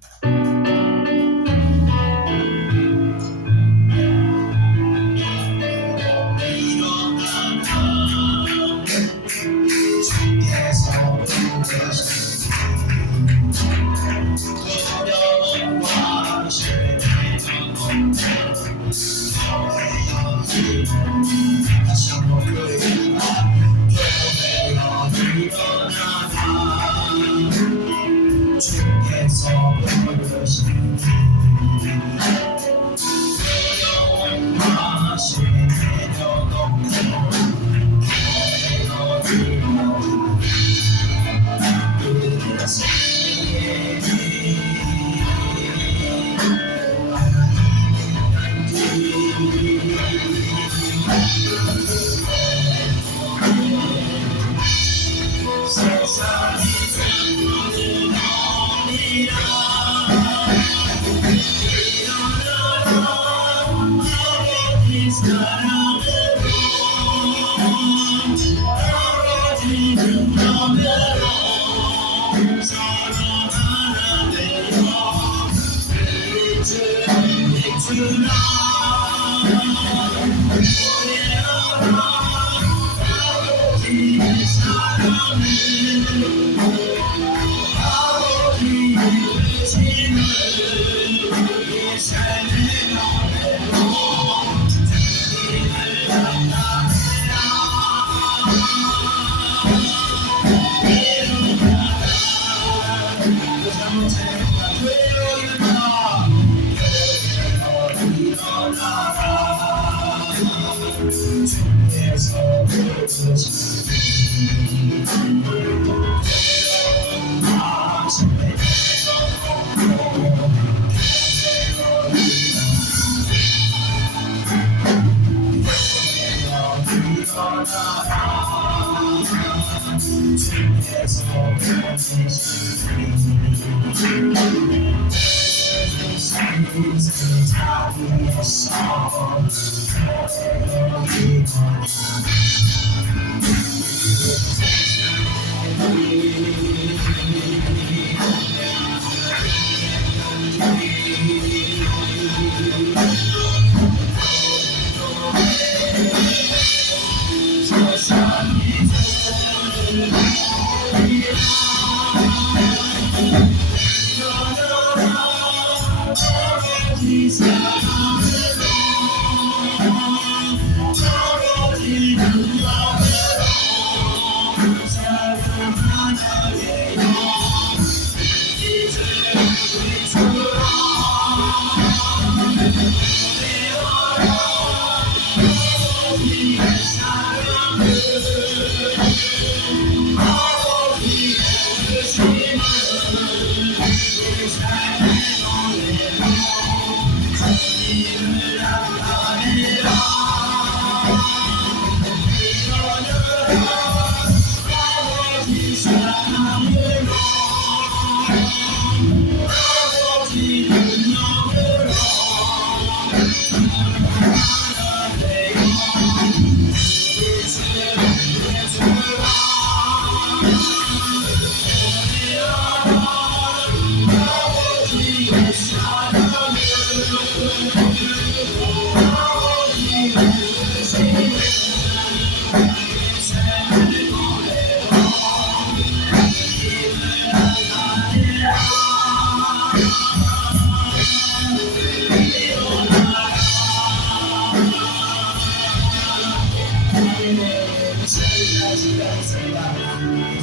어려운 과실 다시 한번 그에게 되어 일어나라 주께서 부르시니 두려움 마시 내려놓고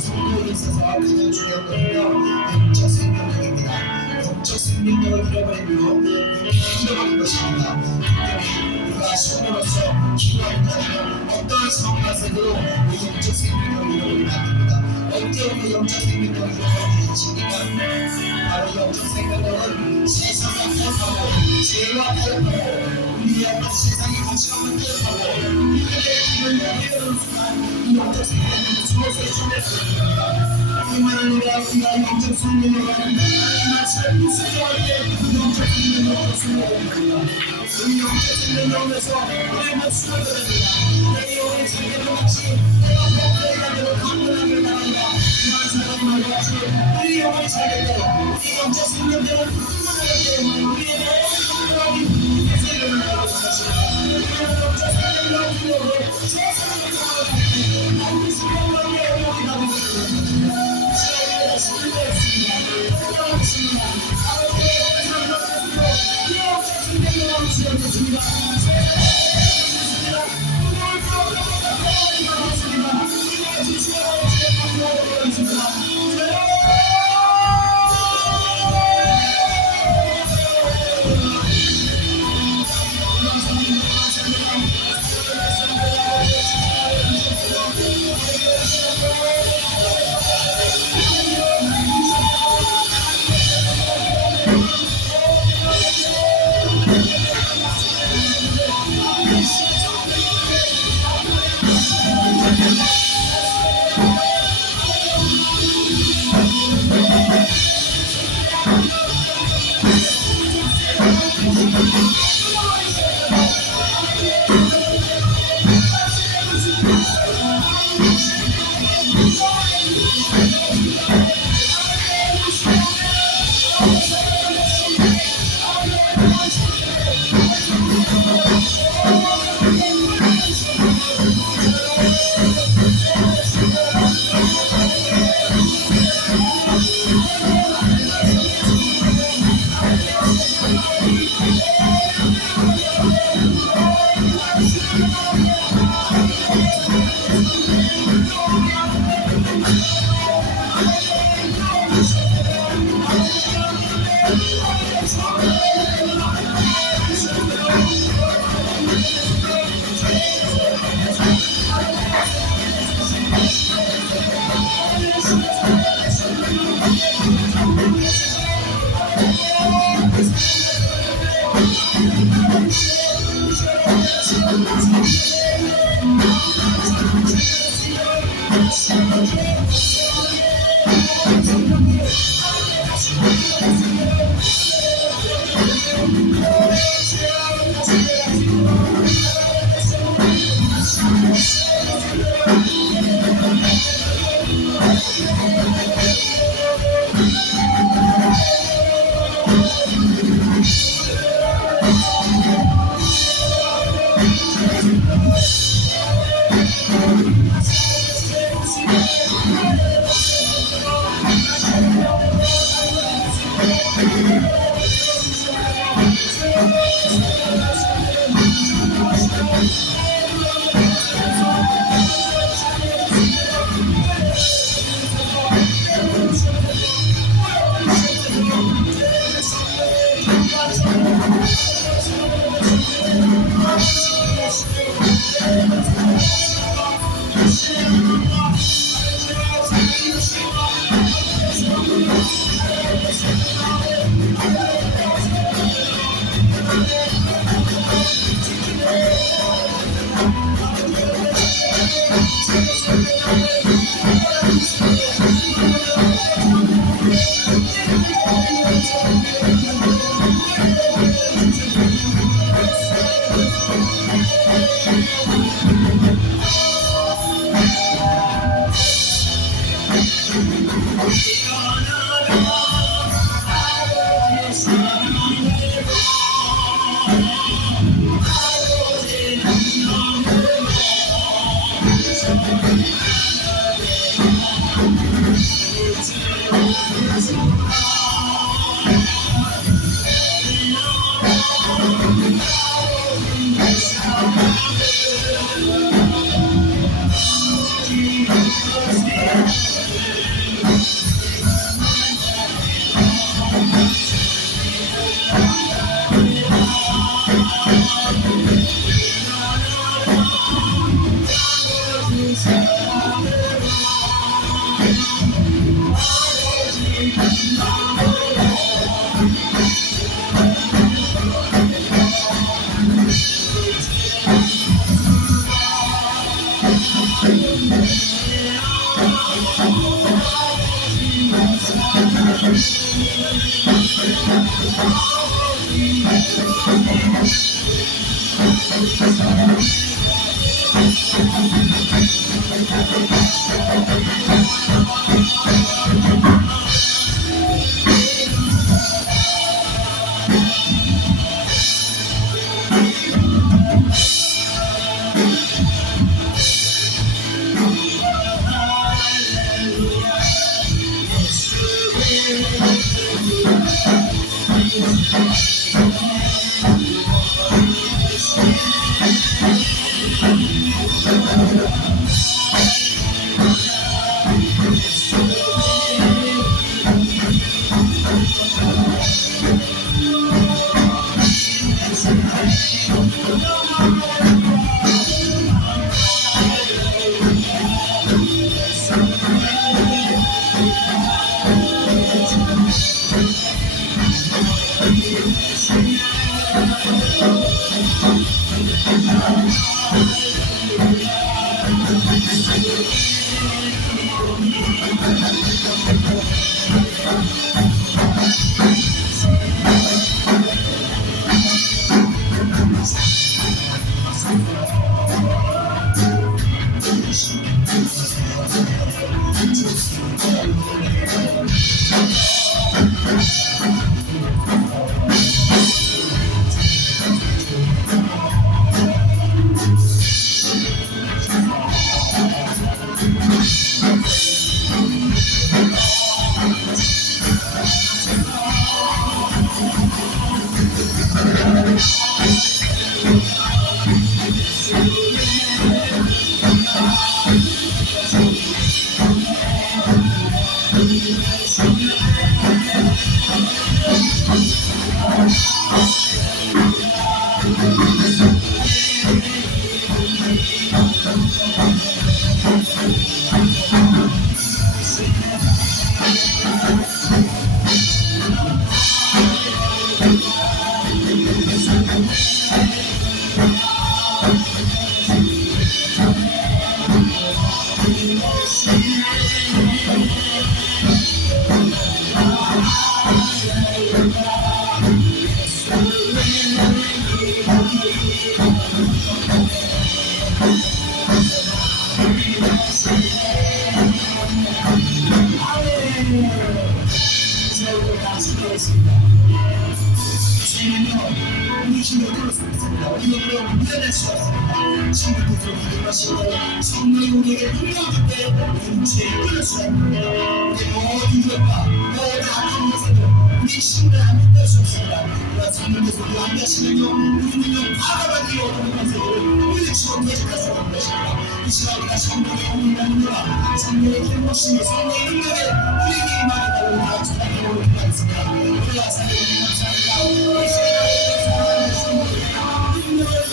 성도에 있어서 가장 중요한 것은요, 영적 생명력입니다. 영적 생명력을 잃어버리면 잃어버린 것입니다. 분명히 우리가 신으로서 기도하는 자들은 어떤 상황이 왔어도 그 영적 생명력을 잃어버리면 안 됩니다. 언제부터 영적 생명력을 잃어버리십니까? 바로 영적 생명력은 세상을 타협하고 죄와 타협하고 우리의 어떤 세상의 가치관을 타협하고 우리의 길을 내려놓는 순간 이 영적 생명력은 수로서의 존재합니다. 이만한 우리가 영적 생명력을 하나님의 삶을 수행할 때 영적 생명력을 수행합니다. 이 영적 생명력에서 하나님의 수행을 합니다. 내 영의 세계를 마치 내가 목표에 대로 강건하게 나간다. 그런 사람이 말같이 우리 영혼이 살게 돼 우리 영적 생명력을 강건하게 돼 우리의 영혼이 강건하게 일어나고 있습니다. 우리의 영적 생명력을 기록해 세상을 강건하게 반드시 영혼의 영혼이 나고 있습니다. 시간이 신뢰했습니다. 인정했습니다. 아버지의 영적 생명력을 지켜주십니다. 세상을 성령이 우리에게 능력을 때 우리는 죄를 끊을 수 없습니다. 우리 모든 죄와 모든 악한 것을 우리 신을 안 믿을 수 없습니다. 그러나 성령께서 우리 안 계시면요 우리는요 과감하게 어떤 것을 물리치고 대적할 수 없는 것입니다. 이 시간 우리가 성령의 영을 믿느라 성령의 힘으시며 성령의 능력에 우리에게 임하겠다고 우리가 축복하고 기도하겠습니다. 우리가 하나님 감사합니다. 이 시간에 성령의 능력을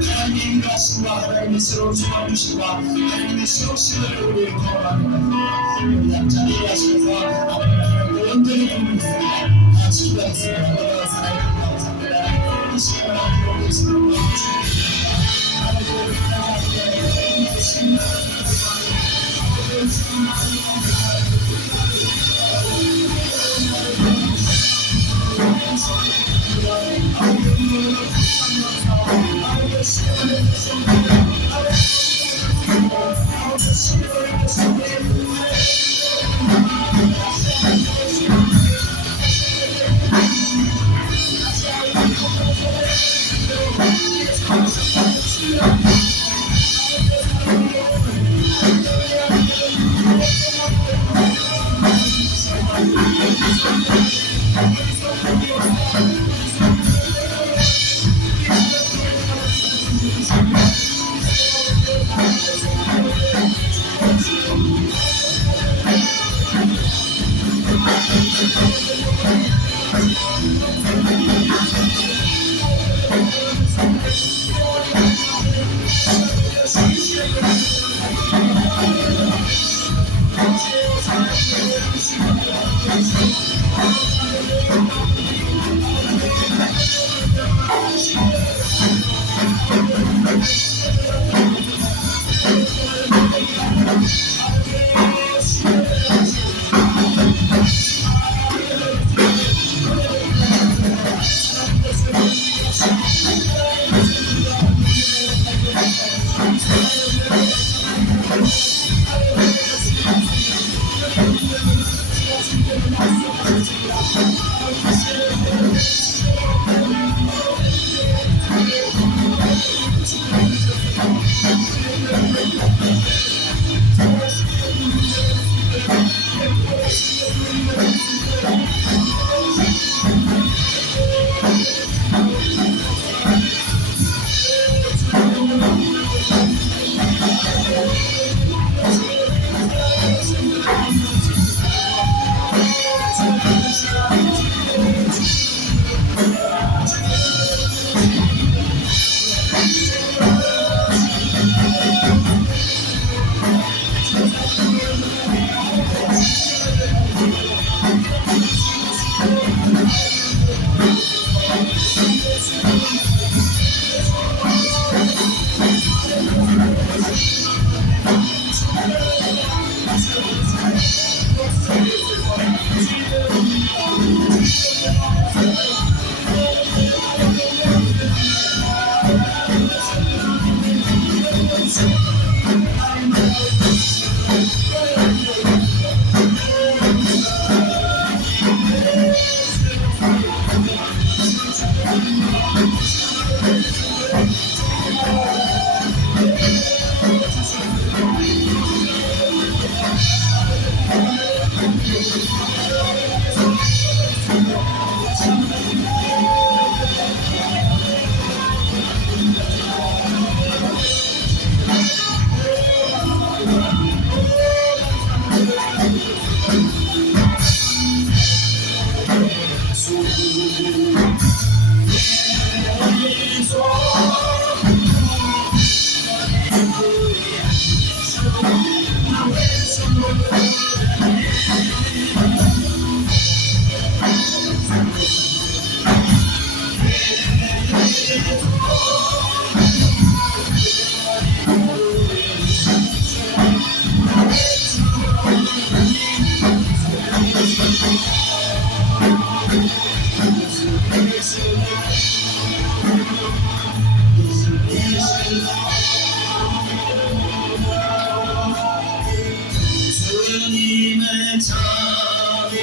하나님의 일하심과 하나님의 새로운 소망 주심과 하나님의 세우심을 우리를 경험합니다. 우리 남자를 일하시면서 하나님의 온전히 경험했습니다. 다 같이 기도하겠습니다. 하나님의 사랑을 감사합니다. 이 시간을 하나님으로 계시는 분 하나님을 사랑합니다. 주님을 찾으면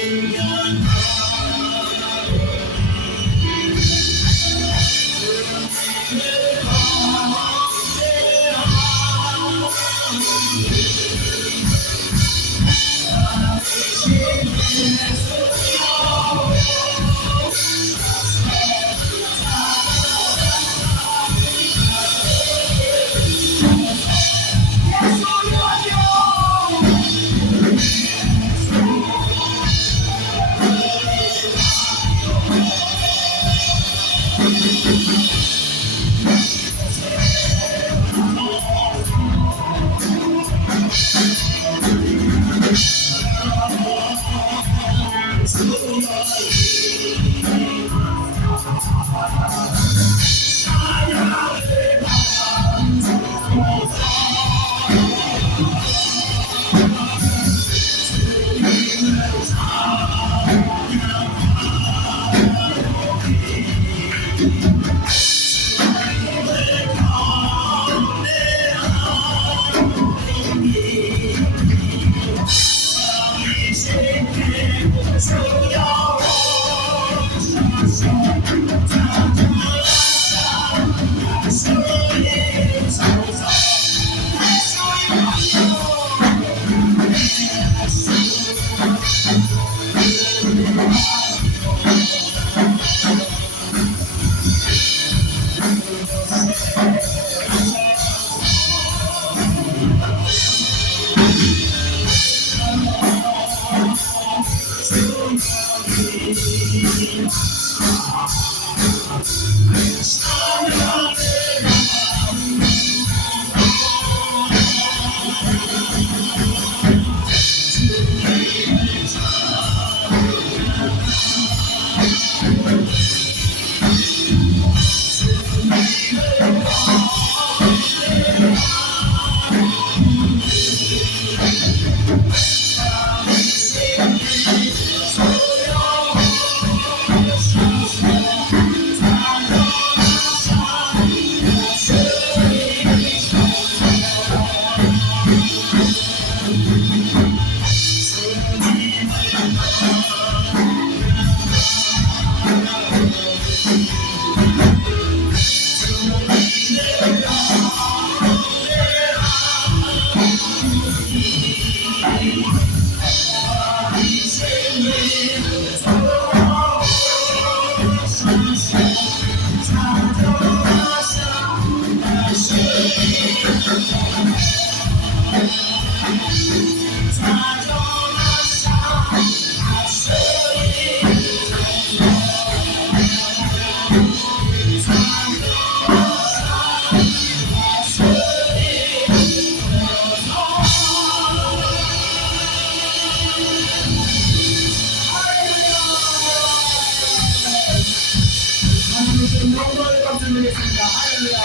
영광의 박수 드리겠습니다. 할렐루야.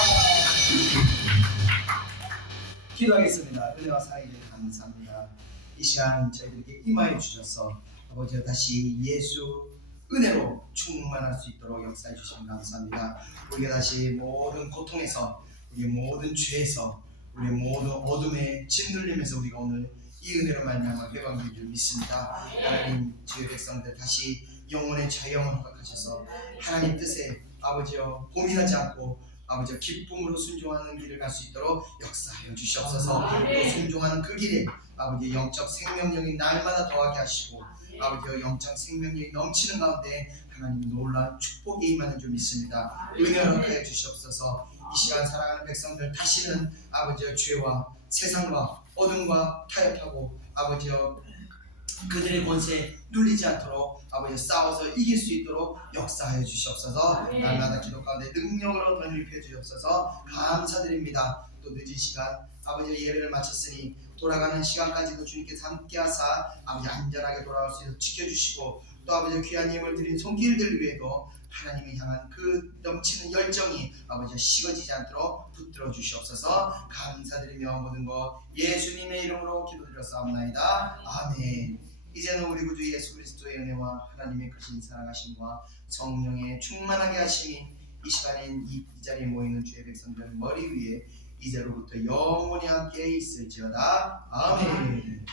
기도하겠습니다. 은혜와 사랑에 감사합니다. 이 시간 저희들에게 임하여 주셔서 아버지와 다시 예수 은혜로 충만할 수 있도록 역사해 주시면 감사합니다. 우리가 다시 모든 고통에서 우리 모든 죄에서 우리 모든 어둠에 짓눌리면서 우리가 오늘 이 은혜로 말미암아 회방될 줄 믿습니다. 하나님 주의 백성들 다시 영혼의 자유함을 허락하셔서 하나님 뜻에 아버지여 고민하지 않고 아버지여 기쁨으로 순종하는 길을 갈 수 있도록 역사하여 주시옵소서. 또 순종하는 그 길에 아버지 영적 생명력이 날마다 더하게 하시고 아버지여 영적 생명력이 넘치는 가운데 하나님 놀라운 축복이 임하는 줄 믿습니다. 은혜 허락하여 주시옵소서. 이 시간 살아가는 백성들 다시는 아버지여 죄와 세상과 어둠과 타협하고 아버지여 그들의 권세에 눌리지 않도록 아버지 싸워서 이길 수 있도록 역사하여 주시옵소서. 날마다 기도 가운데 능력으로 덧입혀 주옵소서. 감사드립니다. 또 늦은 시간 아버지 예배를 마쳤으니 돌아가는 시간까지도 주님께서 함께하사 아버지 안전하게 돌아올 수 있도록 지켜주시고 또 아버지 귀한 예물을 드린 손길들 위에도 하나님을 향한 그 넘치는 열정이 아버지 식어지지 않도록 붙들어 주시옵소서. 감사드리며 모든 것 예수님의 이름으로 기도드렸사옵나이다. 아멘. 이제는 우리 구주 예수 그리스도의 은혜와 하나님의 크신 사랑하심과 성령의 충만하게 하심이 이 시간인 이 자리에 모이는 주의 백성들 머리 위에 이제로부터 영원히 함께 있을지어다. 아멘.